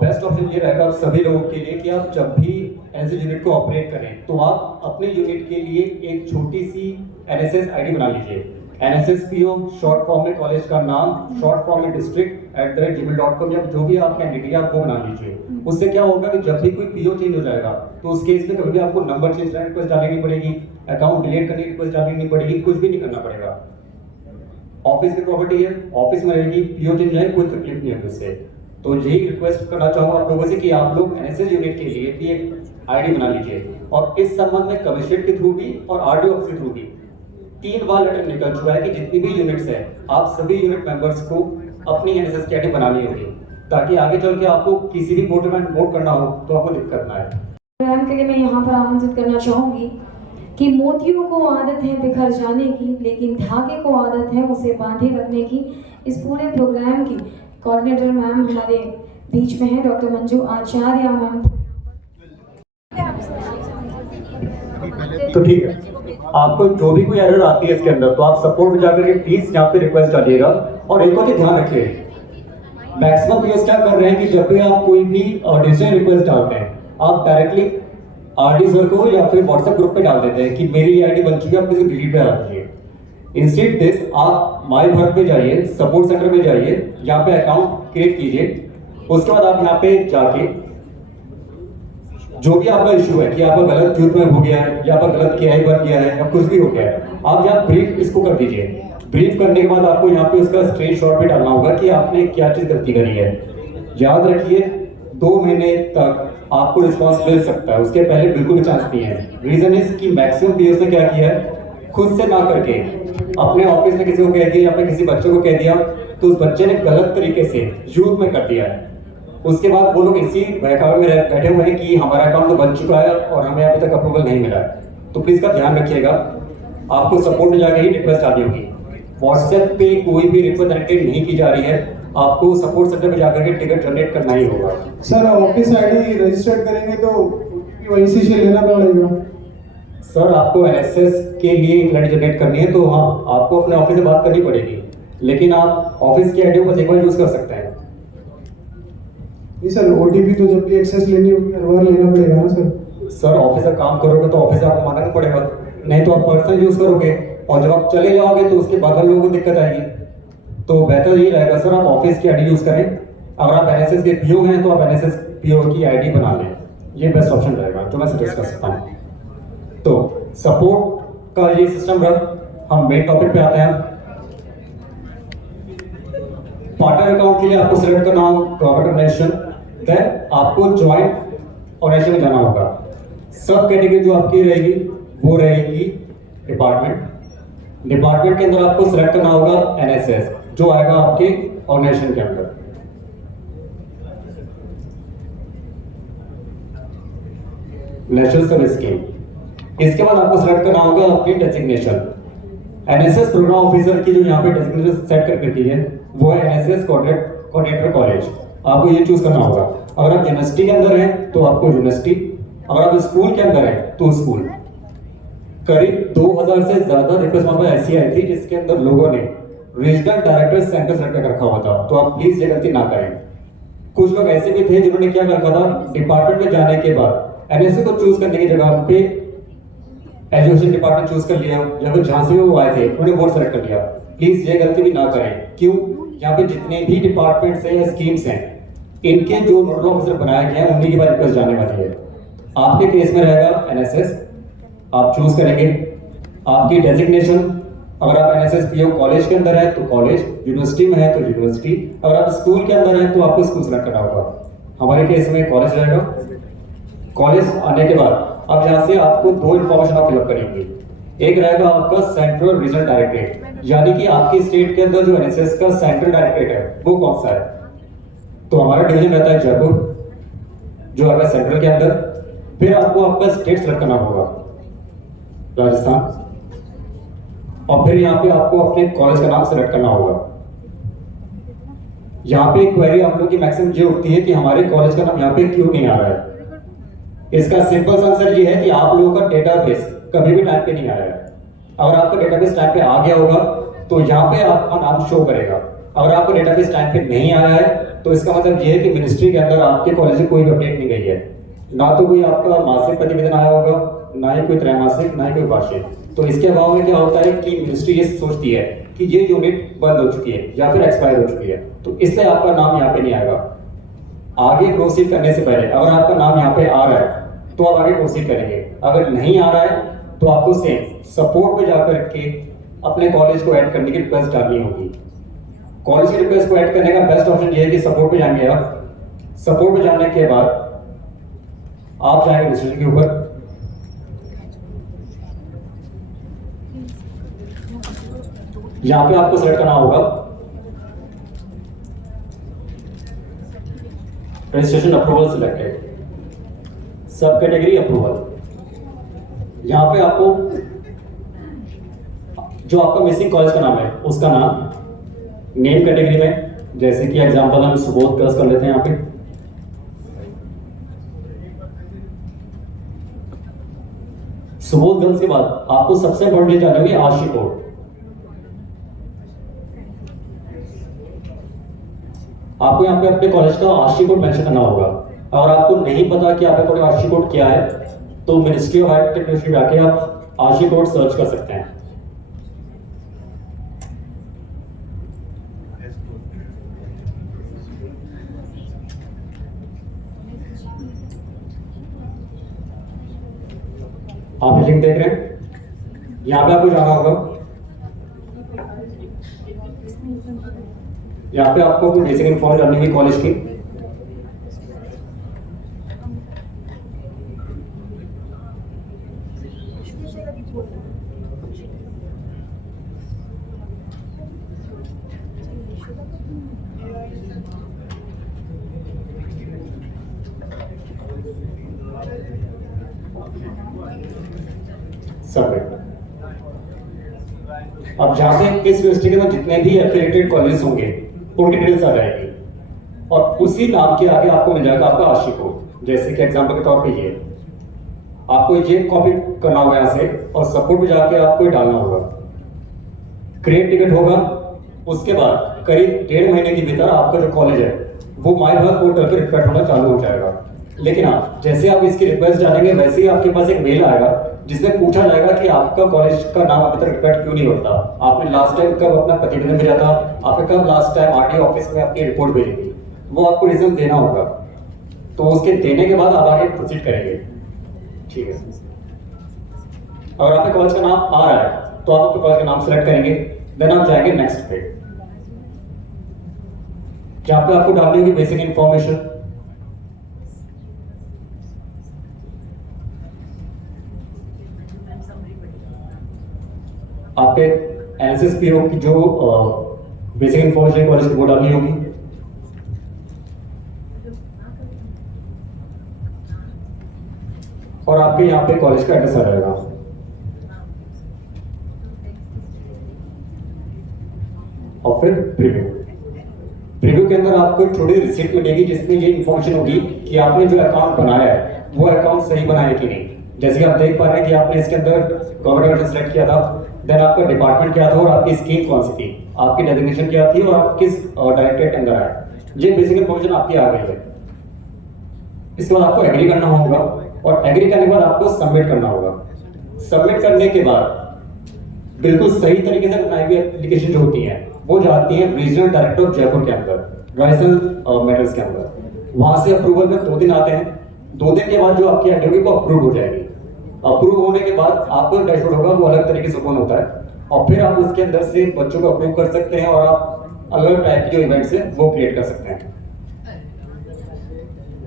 बेस्ट ऑप्शन ये रहेगा सभी लोगों के लिए कि आप जब भी एनएसएस यूनिट को ऑपरेट करें तो आप अपने यूनिट के लिए एक छोटी सी एनएसएस आईडी बना लीजिए। एनएसएसपीओ शॉर्ट फॉर्म में कॉलेज का नाम, शॉर्ट फॉर्म में district@gmail.com या जो भी आपका एंटिटी है आप वो बना लीजिए। उससे क्या होगा कि जब भी कोई पीओ चेंज हो जाएगा तो उस केस में कभी भी आपको नंबर चेंज करने की रिक्वेस्ट डालनी नहीं पड़ेगी, अकाउंट डिलीट करने की रिक्वेस्ट डालनी नहीं पड़ेगी, कुछ भी नहीं करना पड़ेगा। ऑफिस की प्रॉपर्टी है, ऑफिस में रहेगी, पीओ चेंज जाए कोई तकलीफ नहीं है उससे। तो यही रिक्वेस्ट करना चाहूंगा आप लोगों से कि आप लोग एनएसएस यूनिट के लिए भी एक आईडी बना लीजिए। और इस संबंध में कमिश्नरेट के थ्रू भी और आरडी ऑफिस के थ्रू भी 3 बार लेटर निकल चुका है कि जितनी भी यूनिट्स है आप सभी यूनिट मेंबर्स को अपनी एनएसएस की आईडी बनानी होगी, ताकि आगे चल के आपको किसी भी पोर्टल में वोट करना हो तो आपको दिक्कत ना आए। प्रोग्राम के लिए मैं यहाँ पर आमंत्रित करना चाहूंगी कि मोतियों को आदत है बिखर जाने की, लेकिन धागे को आदत है उसे बांधे रखने की। इस पूरे प्रोग्राम की कोऑर्डिनेटर मैम हमारे बीच में है, डॉक्टर मंजू आचार्य मैम। तो ठीक है, आपको जो भी कोई एरर आती है इसके अंदर तो आप सपोर्ट में जाकर के प्लीज यहाँ पे रिक्वेस्ट डालिएगा। और एक और चीज ध्यान रखिए, मैक्सिमम पीओस क्या कर रहे हैं कि जब भी आप कोई भी डिसीजन रिक्वेस्ट डालते हैं आप डायरेक्टली आरडी सर को या फिर व्हाट्सएप ग्रुप पे डाल देते हैं कि मेरी आईडी बन चुकी है, आप किसी डिलीट पे डाल दीजिए। इंस्टेड दिस आप माई भारत पे जाइए, सपोर्ट सेंटर में जाइए, यहाँ पे अकाउंट क्रिएट कीजिए। उसके बाद आप यहाँ पे जाके जो भी आपका इशू है कि आपका गलत यूथ में हो गया है या आपका गलत केआई बन गया है या कुछ भी हो गया है, आप यहाँ ब्रीफ इसको कर दीजिए। ब्रीफ करने के बाद आपको यहाँ पे उसका स्क्रीनशॉट भी डालना होगा कि आपने क्या चीज गलती करी है। याद रखिए 2 महीने तक आपको रिस्पॉन्स मिल सकता है, उसके पहले बिल्कुल भी चांस नहीं है। रीजन इज कि मैक्सिमम पीओ ने क्या किया है, खुद से ना करके अपने ऑफिस में किसी को कह दिया या फिर किसी बच्चे को कह दिया तो उस बच्चे ने गलत तरीके से यूथ में कर दिया है। उसके बाद वो लोग इसी बहकावे में बैठे हुए हैं कि हमारा अकाउंट तो बन चुका है और हमें अभी तक अप्रूवल नहीं मिला है। तो प्लीज का ध्यान रखिएगा, आपको सपोर्ट में जाके ही रिक्वेस्ट डालनी होगी। व्हाट्सएप पे कोई भी रिक्वेस्ट जनरेट नहीं की जा रही है, आपको सपोर्ट सेंटर में जाकर के टिकट जनरेट करना ही होगा। सर ऑफिस आईडी रजिस्टर्ड करेंगे तो केवाईसी से लेना पड़ेगा? सर आपको एनएसएस के लिए एक आईडी जनरेट करनी है तो हाँ आपको अपने ऑफिस से बात करनी पड़ेगी, लेकिन आप ऑफिस की आईडी बस एक बार यूज कर सकते हैं। नहीं सर, ओटीपी तो जब भी एक्सेस लेनी होगी हर बार लेना पड़ेगा ना सर? सर ऑफिस का काम करोगे तो ऑफिस आपको मानना पड़ेगा। नहीं तो आप पर्सनल यूज करोगे और जब आप चले जाओगे तो उसके बाद लोगों को दिक्कत आएगी। तो बेहतर यही रहेगा सर आप ऑफिस की आईडी यूज करें। अगर आप एनएसएस के पीओ हैं तो आप एनएसएस पीओ की आईडी बना लें, ये बेस्ट ऑप्शन रहेगा जो मैं सजेस्ट कर सकता हूँ। तो सपोर्ट का ये सिस्टम रहा। हम मेन टॉपिक पे आते हैं। पार्टनर अकाउंट के लिए आपको सिलेक्ट करना होगा गवर्नमेंट ऑर्गेनाइजेशन, देन आपको ज्वाइंट ऑर्गेनाइजेशन में जाना होगा। सब कैटेगरी जो आपकी रहेगी वो रहेगी डिपार्टमेंट के अंदर आपको सिलेक्ट करना होगा एनएसएस, जो आएगा आपके ऑर्गेनाइजेशन के अंदर। National service scheme. इसके बाद आपको सिलेक्ट करना होगा अपनी डेजिग्नेशन। एनएसएस प्रोग्राम ऑफिसर की जो यहाँ पे डेजिग्नेशन सेट कर रखी है वो है एनएसएस कोऑर्डिनेटर कॉलेज। आपको ये चूज करना होगा। अगर आप यूनिवर्सिटी के अंदर हैं तो आपको यूनिवर्सिटी, अगर आप स्कूल के अंदर हैं तो स्कूल। करीब 2000 से ज्यादा रिक्वेस्ट वहां पर ऐसी आई थी जिसके अंदर लोगों ने रीजनल डायरेक्टर सेंटर सेलेक्ट कर रखा हुआ था। तो आप प्लीज ये गलती ना करें। कुछ लोग ऐसे भी थे जिन्होंने क्या कर रखा था, डिपार्टमेंट में जाने के बाद एनएसएस को चूज करने की जगह पे एजुकेशन डिपार्टमेंट चूज कर लिया, या फिर जहां से वो आए थे उन्हें बोर्ड सेलेक्ट कर लिया। प्लीज ये गलती भी ना करें। क्यों? यहाँ पे जितने भी डिपार्टमेंट्स हैं या स्कीम्स हैं, इनके जो नोडल ऑफिसर बनाए गए हैं उन्हीं के बाद रिक्वेस्ट जाने वाली है। आपके केस में रहेगा एनएसएस, आप चूज करेंगे। आपकी डेजिग्नेशन, अगर आप एनएसएस पीओ कॉलेज के अंदर है तो कॉलेज, यूनिवर्सिटी में है तो यूनिवर्सिटी, अगर आप स्कूल के अंदर है तो आपको स्कूल सेलेक्ट करना होगा। हमारे केस में कॉलेज रहेगा। कॉलेज आने के बाद अब यहाँ से आपको 2 इंफॉर्मेशन आप फिलअप करेंगे। एक रहेगा आपका सेंट्रल रीजनल डायरेक्टरेट, यानी कि आपकी स्टेट के अंदर जो एनएसएस का सेंट्रल डायरेक्टरेट है वो कौन सा है। तो हमारा डिवीजन रहता है जयपुर, जो आपका सेंट्रल के अंदर। फिर आपको आपका स्टेट सेलेक्ट करना होगा, राजस्थान। और फिर यहाँ पे आपको अपने कॉलेज का नाम सेलेक्ट करना होगा। यहाँ पे क्वेरी आप लोग की मैक्सिमम ये उठती है कि हमारे कॉलेज का नाम यहाँ पे क्यों नहीं आ रहा है। इसका सिंपल आंसर ये है कि आप लोगों का डेटाबेस कभी भी टाइम पे नहीं आया है। अगर आपका डेटाबेस टाइम पे आ गया होगा तो यहाँ पे आपका नाम शो करेगा। अगर आपका डेटाबेस टाइम पे नहीं आया है तो इसका मतलब ये है कि मिनिस्ट्री के अंदर आपके कॉलेज में कोई भी अपडेट नहीं गई है। ना तो कोई आपका मासिक प्रतिवेदन आया होगा, ना ही कोई त्रैमासिक, ना ही कोई वार्षिक। तो इसके अभाव में क्या होता है कि मिनिस्ट्री ये सोचती है कि ये यूनिट बंद हो चुकी है या फिर एक्सपायर हो चुकी है, तो इसलिए आपका नाम यहाँ पे नहीं आएगा। आगे प्रोसीड करने से पहले अगर आपका नाम यहाँ पे आ रहा है तो आप आगे प्रोसीड करेंगे। अगर नहीं आ रहा है तो आपको सेम सपोर्ट पे जाकर के अपने कॉलेज को ऐड करने की रिक्वेस्ट डालनी होगी। कॉलेज की रिक्वेस्ट को ऐड करने का बेस्ट ऑप्शन ये है कि सपोर्ट पे जाएंगे आप। सपोर्ट पे जाने के बाद आप जाएंगे रजिस्ट्रेशन के ऊपर। यहां पे आपको सेलेक्ट करना होगा रजिस्ट्रेशन अप्रूवल सिलेक्टेड, सब कैटेगरी अप्रूवल। यहां पे आपको जो आपका मिसिंग कॉलेज का नाम है उसका नाम नेम कैटेगरी में, जैसे कि एग्जांपल हम सुबोध गर्ल्स कर लेते हैं। यहाँ पे सुबोध गर्ल्स के बाद आपको सबसे इंपॉर्टेंट चीज जानी होगी आशी कोड। आपको यहाँ पे अपने कॉलेज का आशी कोड मेंशन करना होगा। अगर आपको नहीं पता कि आपका कॉलेज आशी कोड क्या है तो मिनिस्ट्री ऑफ हायर टेक्नोलॉजी में जाके आप आशी कोड सर्च कर सकते हैं। आप लिंक देख रहे हैं, यहाँ पे आपको जाना होगा। यहाँ पे आपको कोई बेसिक इन्फॉर्मेशन जाननी होगी कॉलेज की। सबमिट। अब जहां पे इस यूनिवर्सिटी के अंदर जितने भी एफिलिएटेड कॉलेजेस होंगे उनकी डिटेल्स आ जाएगी और उसी नाम के आगे आपको मिल जाएगा आपका आशी कोड। जैसे कि एग्जांपल के तौर पे ये आपको ये कॉपी करना होगा यहाँ से और सपोर्ट पे जाके आपको डालना होगा। क्रिएट टिकट होगा। उसके बाद करीब 1.5 महीने के भीतर आपका जो कॉलेज है वो माई भारत पोर्टल पे रिफ्लेक्ट होना चालू हो जाएगा। लेकिन हाँ, जैसे आप इसकी रिक्वेस्ट डालेंगे वैसे ही आपके पास एक मेल आएगा जिसमें पूछा जाएगा कि आपका कॉलेज का नाम अभी तक रिकॉर्ड क्यों नहीं होता, आपने लास्ट टाइम कब अपना प्रतिवेदन भेजा था, आपने कब लास्ट टाइम आरटीओ ऑफिस में अपनी रिपोर्ट भेजी थी, वो आपको रीजन देना होगा। तो उसके देने के बाद आप आगे प्रोसीड करेंगे। ठीक है, अगर आपके कॉलेज का नाम आ रहा है तो आप अपने कॉलेज का नाम सेलेक्ट करेंगे, देन आप जाएंगे नेक्स्ट पे, जहां पे आपको डालनी होगी बेसिक इंफॉर्मेशन। आपके एनएसएस पीओ की जो बेसिक इंफॉर्मेशन कॉलेज की वो डालनी होगी। और आपके यहाँ पे कॉलेज का एड्रेस आ जाएगा। और फिर प्रीव्यू के अंदर आपको एक छोटी रिसीट मिलेगी जिसमें ये इंफॉर्मेशन होगी कि आपने जो अकाउंट बनाया है वो अकाउंट सही बनाया है कि नहीं। जैसे कि आप देख पा रहे हैं कि आपने इसके अंदर गवर्नमेंट सेलेक्ट किया था, देन आपका डिपार्टमेंट क्या था और आपकी स्कीम कौन सी थी, आपकी डेजिग्नेशन क्या थी और आप किस डायरेक्टरेट के अंदर आए। ये बेसिक इंफॉर्मेशन आपकी आ गई है। इसके बाद आपको एग्री करना होगा और एग्री करने के बाद आपको सबमिट करना होगा। सबमिट करने के बाद बिल्कुल सही तरीके से बनाई हुई एप्लीकेशन जो होती है वो जाती है रीजनल डायरेक्टर ऑफ जयपुर के अंदर, राइसल मेटल्स के अंदर। वहां से अप्रूवल में 2 दिन आते हैं। 2 दिन के बाद जो आपकी एंट्री होगी वो अप्रूव हो जाएगी। अप्रूव होने के बाद आपको डैशबोर्ड होगा वो अलग तरीके से ओपन होता है और फिर आप उसके अंदर से बच्चों को अप्रूव कर सकते हैं और आप अलग टाइप के जो इवेंट्स है वो क्रिएट कर सकते हैं।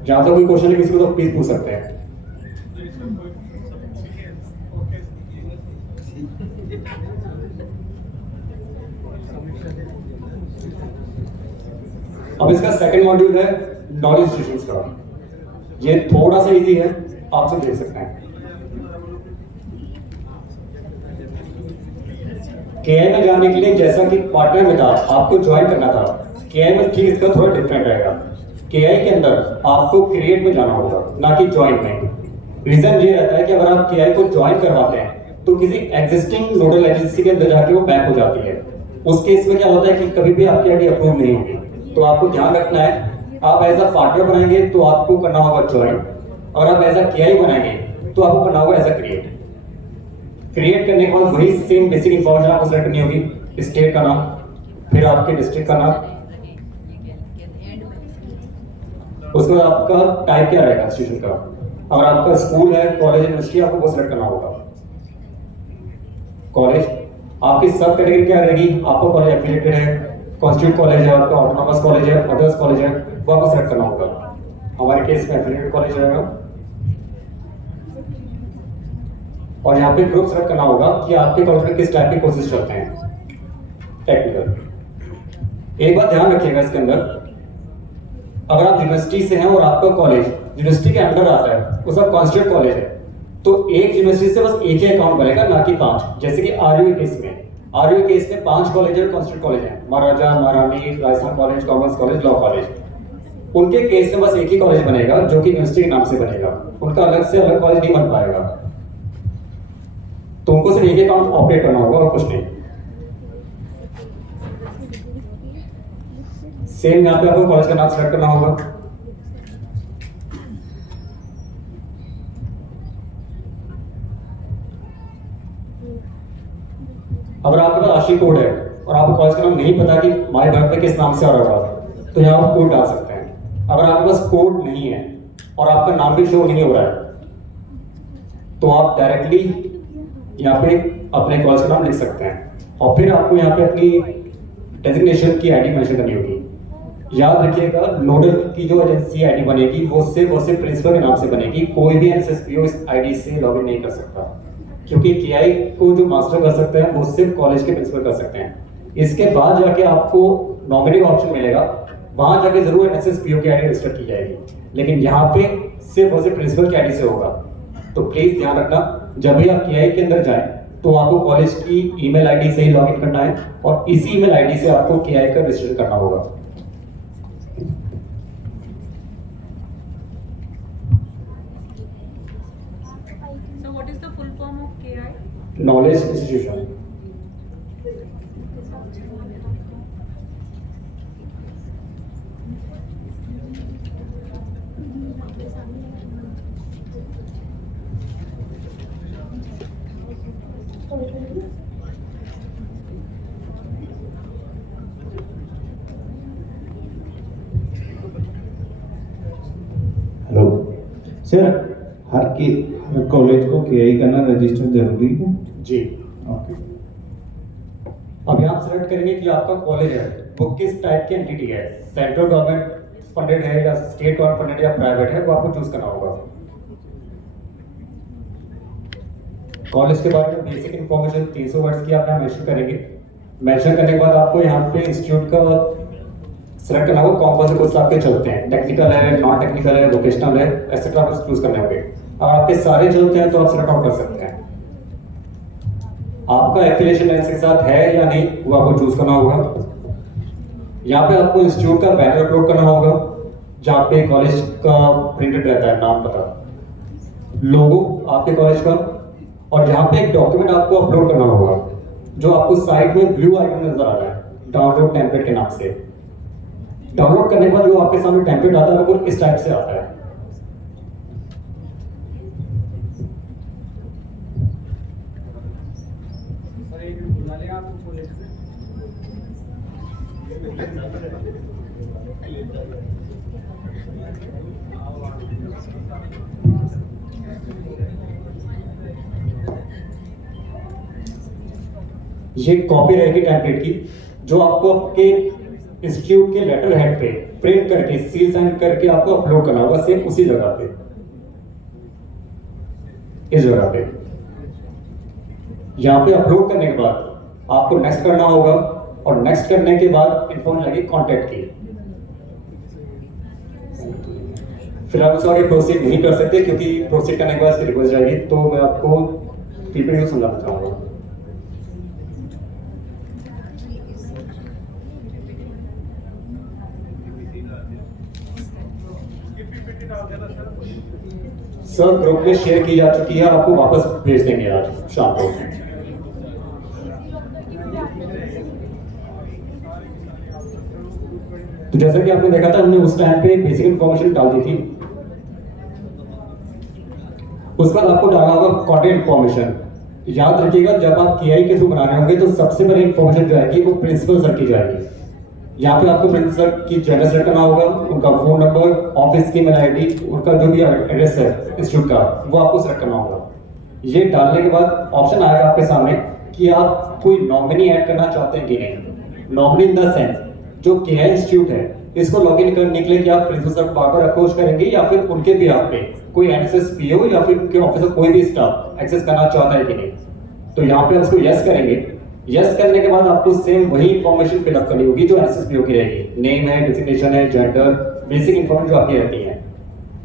जहां तक कोई क्वेश्चन है किसी को तो प्लीज पूछ सकते हैं। अब इसका सेकंड मॉड्यूल है नॉलेज इंस्टीट्यूशंस का। ये थोड़ा सा इजी है, आप सब देख सकते हैं। केआई में जाने के लिए जैसा कि पार्टनर में था आपको ज्वाइन करना था, केआई में ठीक इसका थोड़ा डिफरेंट रहेगा। केआई के अंदर आपको क्रिएट में जाना होगा ना कि ज्वाइन में। रीजन ये रहता है कि अगर आप केआई को ज्वाइन करवाते हैं तो किसी एग्जिस्टिंग नोडल एजेंसी के अंदर जाके वो बैक हो जाती है। उस केस में क्या होता है कि कभी भी आपकी आईडी अप्रूव नहीं होगी। तो आपको ध्यान रखना है, आप एज अ पार्टनर बनाएंगे तो आपको करना होगा ज्वाइन, और आप एज अ केआई बनाएंगे तो आपको करना होगा एज अ क्रिएट। क्रिएट करने के बाद वही सेम बेसिक इंफॉर्मेशन आपको सेलेक्ट करनी होगी, स्टेट का नाम, फिर आपके डिस्ट्रिक्ट का नाम, उसके बाद आपका टाइप क्या रहेगा इंस्टीट्यूशन का। अगर आपका स्कूल है, कॉलेज, यूनिवर्सिटी, आपको वो सिलेक्ट करना होगा। कॉलेज आपकी सब कैटेगरी क्या रहेगी, आपका कॉलेज एफिलिएटेड है, कॉन्स्टिट्यूट कॉलेज है, आपका ऑटोनॉमस कॉलेज है, अदर्स कॉलेज है, वो आपको सिलेक्ट करना होगा। हमारे केस में एफिलिएटेड कॉलेज रहेगा। और यहाँ पे ग्रुप सेलेक्ट करना होगा कि आपके कॉलेज में किस टाइप के कोर्सेज चलते हैं, टेक्निकल। एक बात ध्यान रखिएगा इसके अंदर, अगर आप यूनिवर्सिटी से हैं और आपका कॉलेज यूनिवर्सिटी के अंडर आता है, उसका कॉन्स्टिट्यूट कॉलेज है, तो एक यूनिवर्सिटी से बस एक ही अकाउंट बनेगा, ना कि 5। जैसे कि आरयू केस में 5 कॉलेज है, कॉन्स्टिट्यूट कॉलेज है, महाराजा, महारानी, Rajasthan college, commerce college, law college. उनके केस में बस एक ही कॉलेज बनेगा जो कि यूनिवर्सिटी के नाम से बनेगा, उनका अलग से अलग कॉलेज नहीं बन पाएगा। तो उनको सिर्फ एक अकाउंट ऑपरेट करना होगा और कुछ नहीं। सेम यहाँ पे आपको कॉलेज का नाम सेलेक्ट करना होगा। अगर आपके पास आशी कोड है और आपको कॉलेज का नाम नहीं पता कि माय बर्थ पे किस नाम से आ रहा होगा, तो यहाँ आप कोड डाल सकते हैं। अगर आपके पास कोड नहीं है और आपका नाम भी शो नहीं हो रहा है, तो आप डायरेक्टली यहाँ पे अपने कॉलेज का नाम लिख सकते हैं और फिर आपको यहाँ पे अपनी डेजिग्नेशन की आईडी मेंशन करनी होगी। याद रखिएगा, नोडल की जो एजेंसी आईडी बनेगी वो सिर्फ प्रिंसिपल के नाम से बनेगी। कोई भी एनएसएसपीओ इस आईडी से लॉगिन नहीं कर सकता, क्योंकि केआई को जो मास्टर कर सकते हैं वो सिर्फ कॉलेज के प्रिंसिपल कर सकते हैं। इसके बाद जाके आपको नॉमिनी का ऑप्शन मिलेगा, वहां जाके जरूर एनएसएसपीओ की आईडी रजिस्टर की जाएगी, लेकिन यहाँ पे सिर्फ प्रिंसिपल की आईडी से होगा। तो प्लीज ध्यान रखना, जब भी आप केआई के अंदर जाएं तो आपको कॉलेज की ईमेल आईडी से ही लॉगिन करना है और इसी ईमेल आईडी से आपको केआई का रजिस्टर करना होगा। So what is the full form of KI? Knowledge institution. Hello sir, her college को केआई करना रजिस्टर जरूरी है? जी। ओके। अभी आप सेलेक्ट करेंगे कि आपका कॉलेज है वो किस टाइप की एंटिटी है, सेंट्रल गवर्नमेंट फंडेड है या स्टेट गवर्नमेंट फंडेड या प्राइवेट है, वो आपको चूज करना होगा। कॉलेज के बारे में बेसिक इन्फॉर्मेशन 300 वर्ड्स की आप यहाँ मेंशन करेंगे। मेंशन करने के बाद आपको यहाँ पे इंस्टीट्यूट का सेलेक्ट करना होगा, कौन कौन से कोर्स आपके चलते हैं, टेक्निकल है, नॉन टेक्निकल है, वोकेशनल है, एक्सेट्रा आपको चूज करने होंगे। अगर आपके सारे चलते हैं तो आप सेलेक्ट आउट कर सकते हैं। आपका एफिलिएशन लाइंस के साथ है या नहीं वो आपको चूज करना होगा। यहाँ पे आपको इंस्टीट्यूट का बैनर अपलोड करना होगा जहाँ पे कॉलेज का प्रिंटेड रहता है, नाम पता, लोगो आपके कॉलेज का, और यहाँ पे एक डॉक्यूमेंट आपको अपलोड करना होगा जो आपको साइड में ब्लू आइकन नजर आ रहा है, डाउनलोड टेम्पलेट के नाम से। डाउनलोड करने के बाद जो आपके सामने टेम्पलेट आता है वो कुछ इस टाइप से आता है। ये कॉपी रहेगी टेम्पलेट की, जो आपको आपके इंस्टीट्यूट के लेटर हेड पे प्रिंट करके सील साइन करके आपको अपलोड करना होगा, सेम उसी जगह पे, इस जगह पे। यहाँ पे अपलोड करने के बाद आपको नेक्स्ट करना होगा, और नेक्स्ट करने के बाद इन्फॉर्मेशन लगेगी कॉन्टैक्ट की। फिलहाल उसके आगे प्रोसीड नहीं कर सकते क्योंकि प्रोसीड करने के बाद रिक्वेस्ट जाएगी, तो मैं आपको पीपीटी को समझाना चाहूंगा। सर ग्रुप में शेयर की जा चुकी है, आपको वापस भेज देंगे आज शाम को। तो जैसा कि आपने देखा था, हमने उस टाइम पे बेसिक इन्फॉर्मेशन डाल दी थी। उसके बाद आपको डालना होगा कंटेंट इन्फॉर्मेशन। याद रखिएगा, जब आप केआई के थ्रू बना रहे होंगे तो सबसे पहले इन्फॉर्मेशन जो आएगी वो प्रिंसिपल सर की जाएगी। यहाँ पे आपको प्रिंसिपल सर की जेंडर सेलेक्ट करना होगा, उनका फोन नंबर, ऑफिस की मेल आईडी, उनका जो भी एड्रेस है इंस्टीट्यूट का, वो आपको सेलेक्ट करना होगा। ये डालने के बाद ऑप्शन आएगा आपके सामने कि आप कोई नॉमिनी ऐड करना चाहते हैं कि नहीं। नॉमिनी इन द सेंस जो केआई इंस्टीट्यूट है इसको लॉगिन करने के लिए कि आप प्रिंसिपल सर बार-बार अप्रोच करेंगे या फिर उनके भी आप पे कोई एनएसएस पीओ या फिर उनके ऑफिस का कोई भी स्टाफ एक्सेस करना चाहता है कि नहीं। तो यहाँ पे उसको यस करेंगे। यस करने के बाद आपको सेम वही इंफॉर्मेशन फिलअप करनी होगी जो एनएसएस पीओ की रहेगी, नेम है, डेजिग्नेशन है, जेंडर, बेसिक इंफॉर्मेशन जो आपकी रहती है।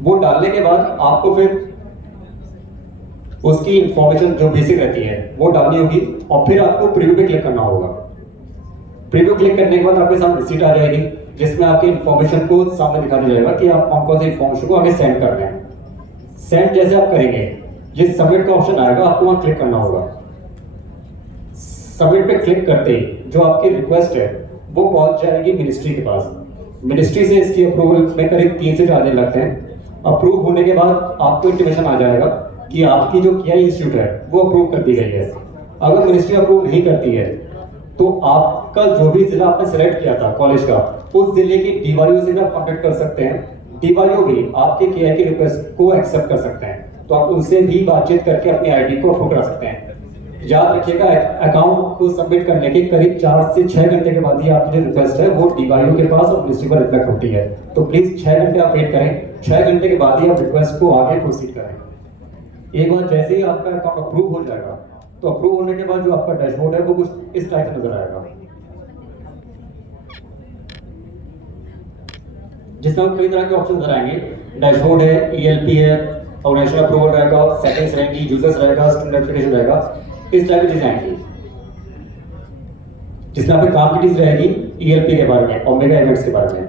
वो डालने के बाद आपको फिर उसकी इंफॉर्मेशन जो बेसिक रहती है वो डालनी होगी, और फिर आपको प्रीव्यू पे क्लिक करना होगा। प्रीव्यू क्लिक करने के बाद आपके सामने रिसीट आ जाएगी जिसमें आपकी इंफॉर्मेशन को सामने दिखा दिया जाएगा कि आप कौन कौन सी इंफॉर्मेशन को आगे सेंड कर रहे हैं। सेंड जैसे आप करेंगे ये सबमिट का ऑप्शन आएगा, आपको वहां क्लिक करना होगा। सबमिट पे क्लिक करते ही जो आपकी रिक्वेस्ट है वो पहुंच जाएगी मिनिस्ट्री के पास। मिनिस्ट्री से इसकी अप्रूवल में करीब 3 से 4 दिन लगते हैं। अप्रूव होने के बाद आपको इंटीमेशन आ जाएगा कि आपकी जो केआई इंस्टीट्यूट है वो अप्रूव कर दी गई है। अगर मिनिस्ट्री अप्रूव नहीं करती है तो आपका जो भी जिला आपने सेलेक्ट किया था कॉलेज का, उस जिले की डीवाईओ से भी आप कॉन्टेक्ट कर सकते हैं। डीवाईओ भी आपके केआई की रिक्वेस्ट को एक्सेप्ट कर सकते हैं, तो आप उनसे भी बातचीत करके अपनी आईडी को अप्रूव करा सकते हैं। याद रखिएगा, अकाउंट को सबमिट करने के करीब 4 से 6 घंटे के बाद ही आपकी जो रिक्वेस्ट है वो डीवाईओ के पास और मिनिस्ट्री पर रिफ्लेक्ट होती है। तो प्लीज 6 घंटे आप वेट करें, 6 घंटे के बाद ही आप रिक्वेस्ट को आगे प्रोसीड करें। एक बार जैसे ही आपका अकाउंट अप्रूव हो जाएगा तो अप्रूव होने के बाद जो आपका डैशबोर्ड है वो कुछ इस टाइप से नजर आएगा, जिसमें कई तरह के ऑप्शन नजर आएंगे। डैशबोर्ड है, ईएलपी है, ऑर्गेनाइजेशन अप्रूवल रहेगा, सेटिंग्स रहेंगी, यूजर्स रहेगा, स्टूडेंट एप्लीकेशन रहेगा, इस टाइप की चीजें आएंगी जिसमें आपके काम की चीज रहेगी ईएलपी के बारे में और मेगा इवेंट्स के बारे में।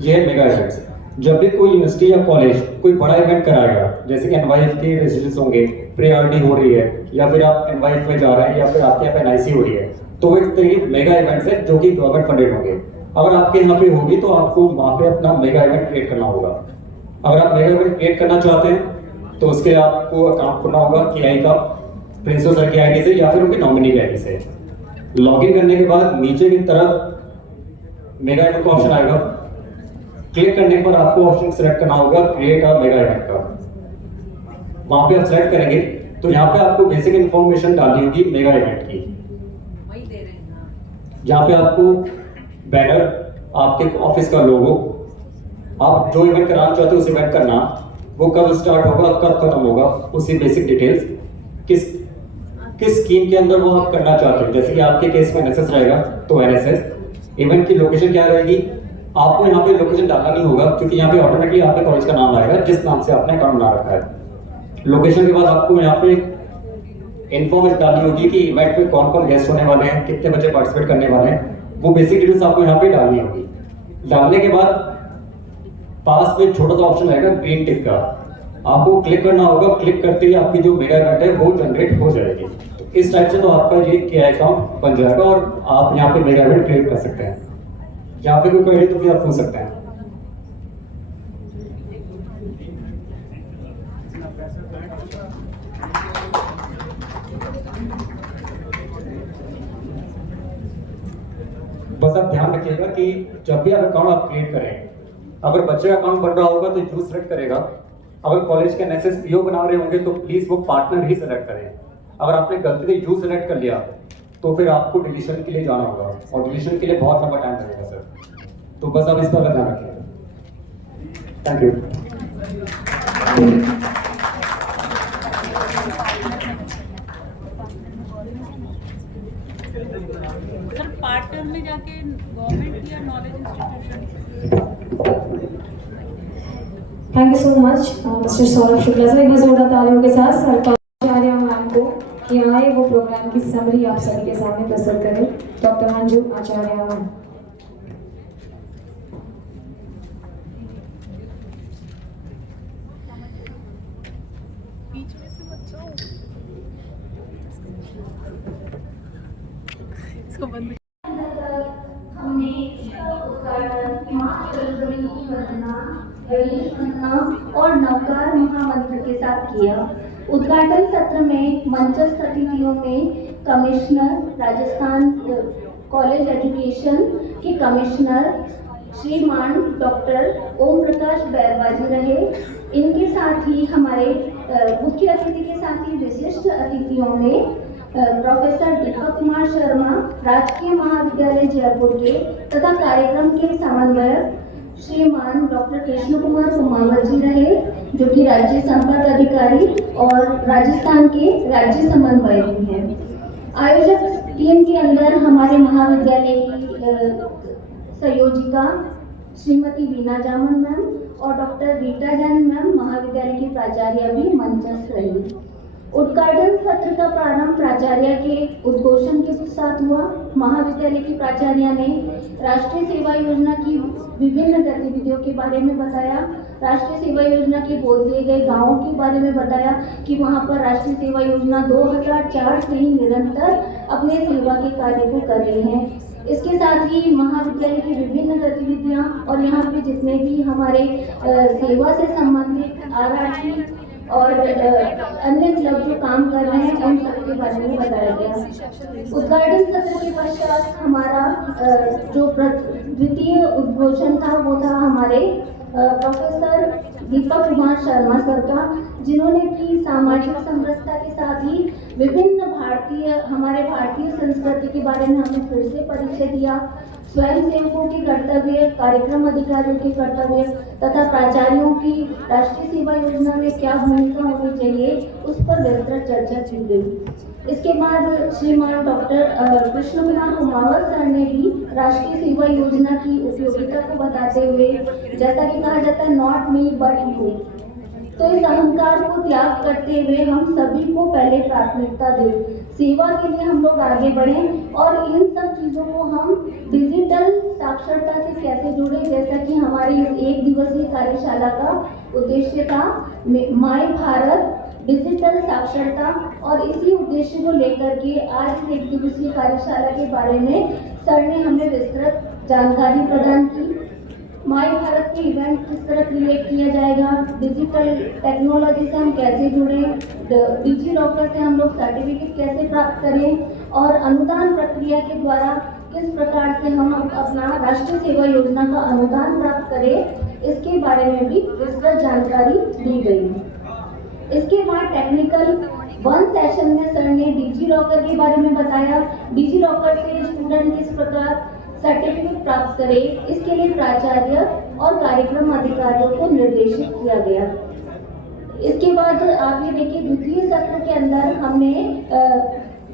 ये है मेगा इवेंट्स। जब भी कोई यूनिवर्सिटी या कॉलेज कोई बड़ा इवेंट कराएगा, जैसे कि एनवाईएफ के रेजिडेंस होंगे, प्री-आरडी हो रही है, या फिर आप एनवाईएफ में जा रहे हैं, या फिर आपके यहाँ पे एनआईसी हो रही है, तो एक तरीके मेगा इवेंट्स है जो कि गवर्नमेंट फंडेड होंगे। अगर आपके यहाँ पे होगी तो आपको वहाँ पे अपना मेगा इवेंट क्रिएट करना होगा। अगर आप मेगा इवेंट क्रिएट करना चाहते हैं तो उसके लिए आपको अकाउंट खोलना होगा KI का, प्रिंसिपल सर की आईडी से या फिर उनके नॉमिनी की आईडी से। लॉगिन करने के बाद नीचे की तरफ मेगा इवेंट का ऑप्शन आएगा। क्लिक करने पर आपको ऑप्शन सेलेक्ट करना होगा क्रिएट अ मेगा इवेंट का। वहां पे आप सेलेक्ट करेंगे तो यहाँ पे आपको बेसिक इन्फॉर्मेशन डालनी होगी मेगा इवेंट की। जहाँ पे आपको बैनर, आपके ऑफिस का लोगो, आप जो इवेंट कराना चाहते हो उस इवेंट का नाम, वो कब स्टार्ट होगा कब खत्म होगा, उसकी बेसिक डिटेल्स, किस स्कीम के अंदर वो आप करना चाहते हैं। जैसे कि आपके केस में NSS रहेगा तो NSS। इवेंट की लोकेशन क्या रहेगी, आपको यहाँ पे लोकेशन डालना नहीं होगा क्योंकि यहाँ पे ऑटोमेटिकली आपके कॉलेज का नाम आएगा जिस नाम से आपने अकाउंट बना रखा है। लोकेशन के बाद आपको यहाँ पे इन्फॉर्मेशन डालनी होगी कि इवेंट में कौन कौन गेस्ट होने वाले हैं, कितने बच्चे पार्टिसिपेट करने वाले हैं, वो बेसिक डिटेल्स आपको यहाँ पे डालनी होगी। डालने के बाद पास में छोटा सा ऑप्शन रहेगा ग्रीन टिक का, आपको क्लिक करना होगा। क्लिक करते ही आपकी जो मेगा इवेंट है वो जनरेट हो जाएगी। तो इस टाइप से तो आपका ये KI अकाउंट बन जाएगा और आप यहाँ पे मेगा इवेंट क्रिएट कर सकते हैं। यहाँ पे कोई क्वेरी तो भी आप पूछ सकते हैं। बस आप ध्यान रखिएगा कि जब भी आप अकाउंट आप क्रिएट करें, अगर बच्चे का अकाउंट बन रहा होगा तो यूज सेलेक्ट करेगा। अगर कॉलेज के NSS PO बना रहे होंगे तो प्लीज वो पार्टनर ही सेलेक्ट करें। अगर आपने गलती से यूज सेलेक्ट कर लिया तो फिर आपको डिलीशन के लिए जाना होगा और डिलीशन के लिए बहुत लंबा टाइम लगेगा सर। तो बस आप इस पर ध्यान रखिए। Thank you. सर पार्टनर में जाके गवर्नमेंट या knowledge institution. Thank you so much mister Saurabh Shukla sir. एक बार जोरदार तालियों के साथ आचार्य मैम को कि आए वो प्रोग्राम की समरी आप सभी के सामने प्रस्तुत करें। Doctor Manju Acharya ma'am. हमने इसका उद्घाटन मास्टर जमीनी वंदना, गणेश वंदना और नवकार महामंत्र के साथ किया। उद्घाटन सत्र में मंचस्थ अतिथियों में कमिश्नर राजस्थान कॉलेज एजुकेशन के कमिश्नर श्रीमान डॉक्टर ओम प्रकाश बैरवाजी रहे। इनके साथ ही हमारे मुख्य अतिथि के साथ ही विशिष्ट अतिथियों में प्रोफेसर दीपक कुमार शर्मा राजकीय महाविद्यालय जयपुर के तथा कार्यक्रम के समन्वयक श्रीमान डॉक्टर कृष्ण कुमार कुमावत जी रहे, जो कि राज्य संपर्क अधिकारी और राजस्थान के राज्य समन्वयक भी हैं। आयोजक टीम के अंदर हमारे महाविद्यालय की संयोजिका श्रीमती वीना जामन मैम और डॉक्टर रीटा जैन मैम महाविद्यालय की प्राचार्य भी मंचस्थ रही। उद्घाटन सत्र का प्रारंभ प्राचार्य के उद्घोषण के साथ हुआ। महाविद्यालय की प्राचार्य ने राष्ट्रीय सेवा योजना की विभिन्न गतिविधियों के बारे में बताया। राष्ट्रीय सेवा योजना के गोद दिए गए गांवों के बारे में बताया कि वहां पर राष्ट्रीय सेवा योजना 2004 से ही निरंतर अपने सेवा के कार्य को कर रही है। इसके साथ ही महाविद्यालय की विभिन्न गतिविधियां और यहाँ पे जितने भी हमारे सेवा से संबंधित RRT और अन्य लोग जो काम कर रहे हैं उन सबके बारे में बताया गया। उद्घाटन सत्र के पश्चात हमारा जो द्वितीय उद्घोषण था वो था हमारे प्रोफेसर दीपक कुमार शर्मा सर का, जिन्होंने की सामाजिक समरसता के साथ ही विभिन्न हमारे भारतीय संस्कृति के बारे में हमें फिर से परिचय दिया। स्वयं सेवकों के कर्तव्य, कार्यक्रम अधिकारियों के कर्तव्य तथा प्राचार्यों की राष्ट्रीय सेवा योजना में क्या भूमिका होनी चाहिए उस पर विस्तृत चर्चा की गई। इसके बाद श्रीमान डॉक्टर कृष्ण कुमार कुमावत सर ने भी राष्ट्रीय सेवा योजना की उपयोगिता को बताते हुए, जैसा कि कहा जाता है नॉट मी बट यू, तो इस अहंकार को त्याग करते हुए हम सभी को पहले प्राथमिकता दें, सेवा के लिए हम लोग आगे बढ़ें और इन सब चीज़ों को हम डिजिटल साक्षरता से कैसे जुड़े। जैसा कि हमारी इस 1 दिवसीय कार्यशाला का उद्देश्य था माय भारत डिजिटल साक्षरता, और इसी उद्देश्य को लेकर के आज इस 1 दिवसीय कार्यशाला के बारे में सर ने हमें विस्तृत जानकारी प्रदान की। माई भारत के इवेंट किस तरह क्रिएट किया जाएगा, डिजिटल टेक्नोलॉजी से हम कैसे जुड़ें, डिजी लॉकर से हम लोग सर्टिफिकेट कैसे प्राप्त करें और अनुदान प्रक्रिया के द्वारा किस प्रकार से हम अपना राष्ट्रीय सेवा योजना का अनुदान प्राप्त करें, इसके बारे में भी विस्तृत जानकारी दी गई। इसके बाद टेक्निकल 1 सेशन में सर ने डिजी लॉकर के बारे में बताया। डिजी लॉकर से स्टूडेंट किस प्रकार सर्टिफिकेट प्राप्त करे, इसके लिए प्राचार्य और कार्यक्रम अधिकारियों को निर्देशित किया गया। इसके बाद आप ये देखिए, द्वितीय सत्र के अंदर हमने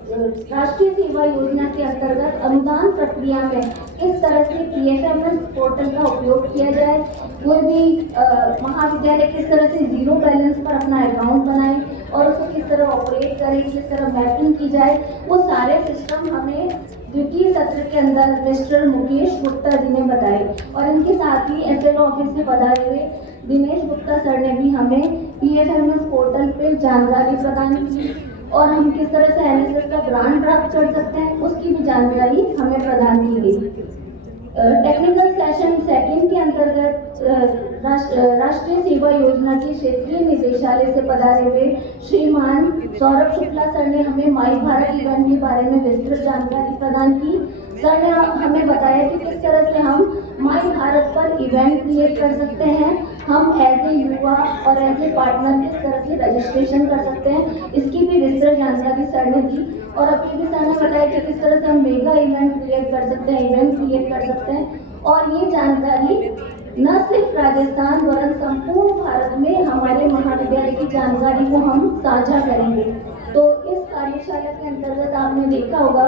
राष्ट्रीय सेवा योजना के अंतर्गत अनुदान प्रक्रिया में किस तरह से PFMS पोर्टल का उपयोग किया जाए, कोई भी महाविद्यालय किस तरह से जीरो बैलेंस पर अपना अकाउंट बनाए और उसको किस तरह ऑपरेट करे, किस तरह मैपिंग की जाए, वो सारे सिस्टम हमें द्वितीय सत्र के अंदर मिस्टर मुकेश गुप्ता जी ने बताए। और इनके साथ ही SLO ऑफिस से पधारे हुए दिनेश गुप्ता सर ने भी हमें PFMS पोर्टल पे जानकारी प्रदान की और हम किस तरह से NSS का ग्रांट प्राप्त कर सकते हैं, उसकी भी जानकारी हमें प्रदान की गई। टेक्निकल सेशन सेकंड के अंतर्गत राष्ट्रीय सेवा योजना के क्षेत्रीय निदेशालय से पधारे हुए श्रीमान सौरभ शुक्ला सर ने हमें माई भारत इवेंट के बारे में विस्तृत जानकारी प्रदान की। सर ने हमें बताया कि किस तरह से हम माई भारत पर इवेंट क्रिएट कर सकते हैं, हम एज ए युवा और एज ए पार्टनर किस तरह से रजिस्ट्रेशन कर सकते हैं, इसकी भी विस्तृत जानकारी सर ने दी। और अभी भी सर ने बताया कि किस तरह से हम मेगा इवेंट क्रिएट कर सकते हैं, इवेंट क्रिएट कर सकते हैं। और ये जानकारी न सिर्फ राजस्थान वरन संपूर्ण भारत में हमारे महाविद्यालय की जानकारी को हम साझा करेंगे। तो इस कार्यशाला के अंतर्गत आपने देखा होगा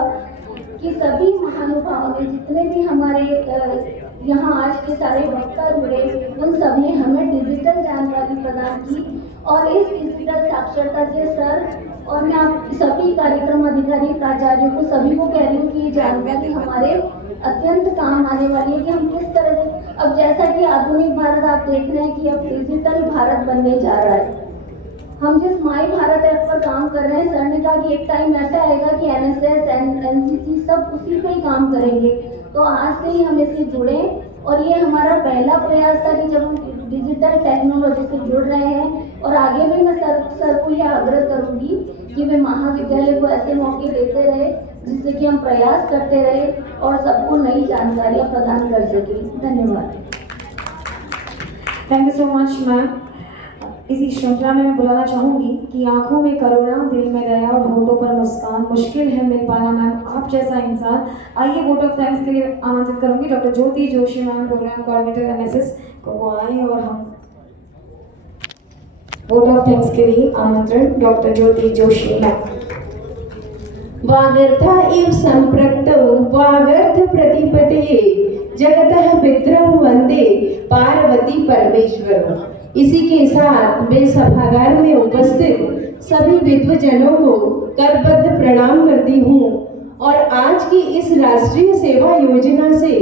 कि सभी महानुभावों ने, जितने भी हमारे यहाँ आज के सारे वक्ता जुड़े, उन सब ने हमें डिजिटल जानकारी प्रदान की। और इस डिजिटल साक्षरता से सर और मैं आप सभी कार्यक्रम अधिकारी, प्राचार्यों को सभी को कह रही हूँ कि ये जानकारी हमारे अत्यंत काम आने वाली है कि हम किस तरह से, अब जैसा कि आधुनिक भारत आप देख रहे हैं कि अब डिजिटल भारत बनने जा रहा है। हम जिस माई भारत ऐप पर काम कर रहे हैं, सर ने कहा कि एक टाइम ऐसा आएगा कि NSS, NCC सब उसी पे ही काम करेंगे। तो आज से ही हम इससे जुड़े और ये हमारा पहला प्रयास था कि जब हम डिजिटल टेक्नोलॉजी से जुड़ रहे हैं। और आगे भी मैं सर को यह आग्रह करूंगी कि वे महाविद्यालय को ऐसे मौके देते रहे जिससे कि हम प्रयास करते रहे और सबको नई जानकारियाँ प्रदान कर सकें। धन्यवाद। Thank you so much ma'am. इसी श्रृंखला में मैं बुलाना चाहूँगी कि आंखों में करुणा, दिल में दया और होठों पर मुस्कान, मुश्किल है मिल पाना मैम आप जैसा इंसान। आइए वोट ऑफ थैंक्स के लिए आमंत्रित करूँगी doctor Jyoti Joshi ma'am, programme coordinator NSS को वो आए और हम वोट ऑफ थैंक्स के लिए आमंत्रण डॉक्टर ज्योति जोशी मैम। वागर्था इव संप्रक्तौ वागर्थ प्रतिपतये जगतः पितरौ वंदे पार्वती परमेश्वरौ। इसी के साथ मैं सभागार में उपस्थित सभी विद्वजनों को करबद्ध प्रणाम करती हूँ और आज की इस राष्ट्रीय सेवा योजना से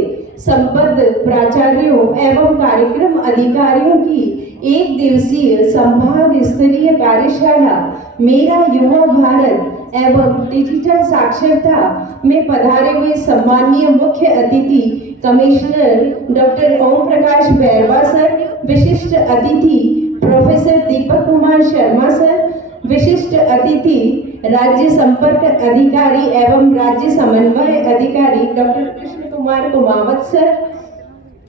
संबद्ध प्राचार्यों एवं कार्यक्रम अधिकारियों की एक दिवसीय संभाग स्तरीय कार्यशाला मेरा युवा भारत एवं डिजिटल साक्षरता में पधारे हुए सम्माननीय मुख्य अतिथि commissioner doctor Om Prakash Bairwa sir, विशिष्ट अतिथि प्रोफेसर दीपक कुमार शर्मा सर, विशिष्ट अतिथि राज्य संपर्क अधिकारी एवं राज्य समन्वय अधिकारी डॉक्टर कृष्ण कुमार कुमावत सर,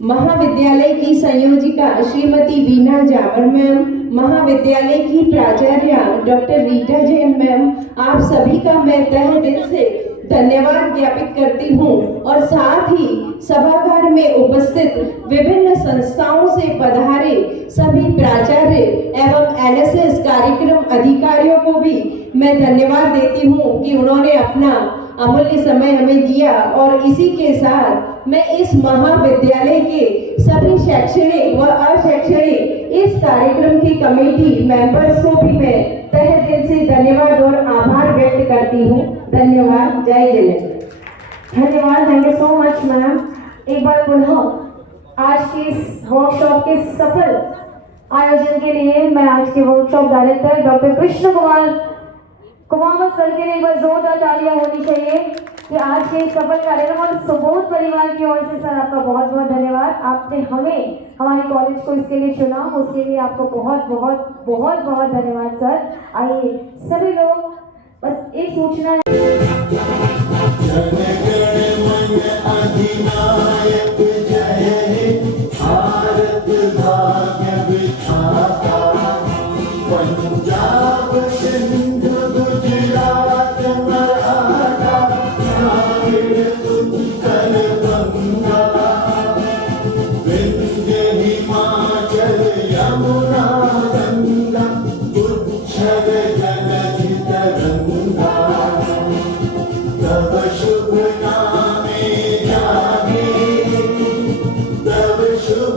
महाविद्यालय की संयोजिका श्रीमती वीना जावर मैम, महाविद्यालय की प्राचार्य डॉक्टर रीटा जैन मैम, आप सभी का मैं तहे दिल से धन्यवाद ज्ञापित करती हूँ। और साथ ही सभागार में उपस्थित विभिन्न संस्थाओं से पधारे सभी प्राचार्य एवं NSS कार्यक्रम अधिकारियों को भी मैं धन्यवाद देती हूँ कि उन्होंने अपना अमूल्य समय हमें दिया। और इसी के साथ मैं इस महाविद्यालय के सभी शैक्षणिक व अशैक्षणिक इस कार्यक्रम की कमेटी मेंबर्स को भी मैं तहे दिल से धन्यवाद और आभार व्यक्त करती हूँ। धन्यवाद। जय जय। धन्यवाद। Thank you so much ma'am. एक बार पुनः आज के इस वर्कशॉप के सफल आयोजन के लिए मैं आज के workshop director doctor Krishna Kumar Kumawat sir के लिए एक बार जोरदार तालियां होनी चाहिए। कि आज के सफल कार्यक्रम और सुबोध परिवार की ओर से सर आपका बहुत बहुत धन्यवाद। आपने हमें हमारे कॉलेज को इसके लिए चुना, उसके लिए आपको बहुत बहुत बहुत बहुत धन्यवाद सर। आइए सभी लोग, बस एक सूचना है। तब शुभ नामे जागे, तब शुभ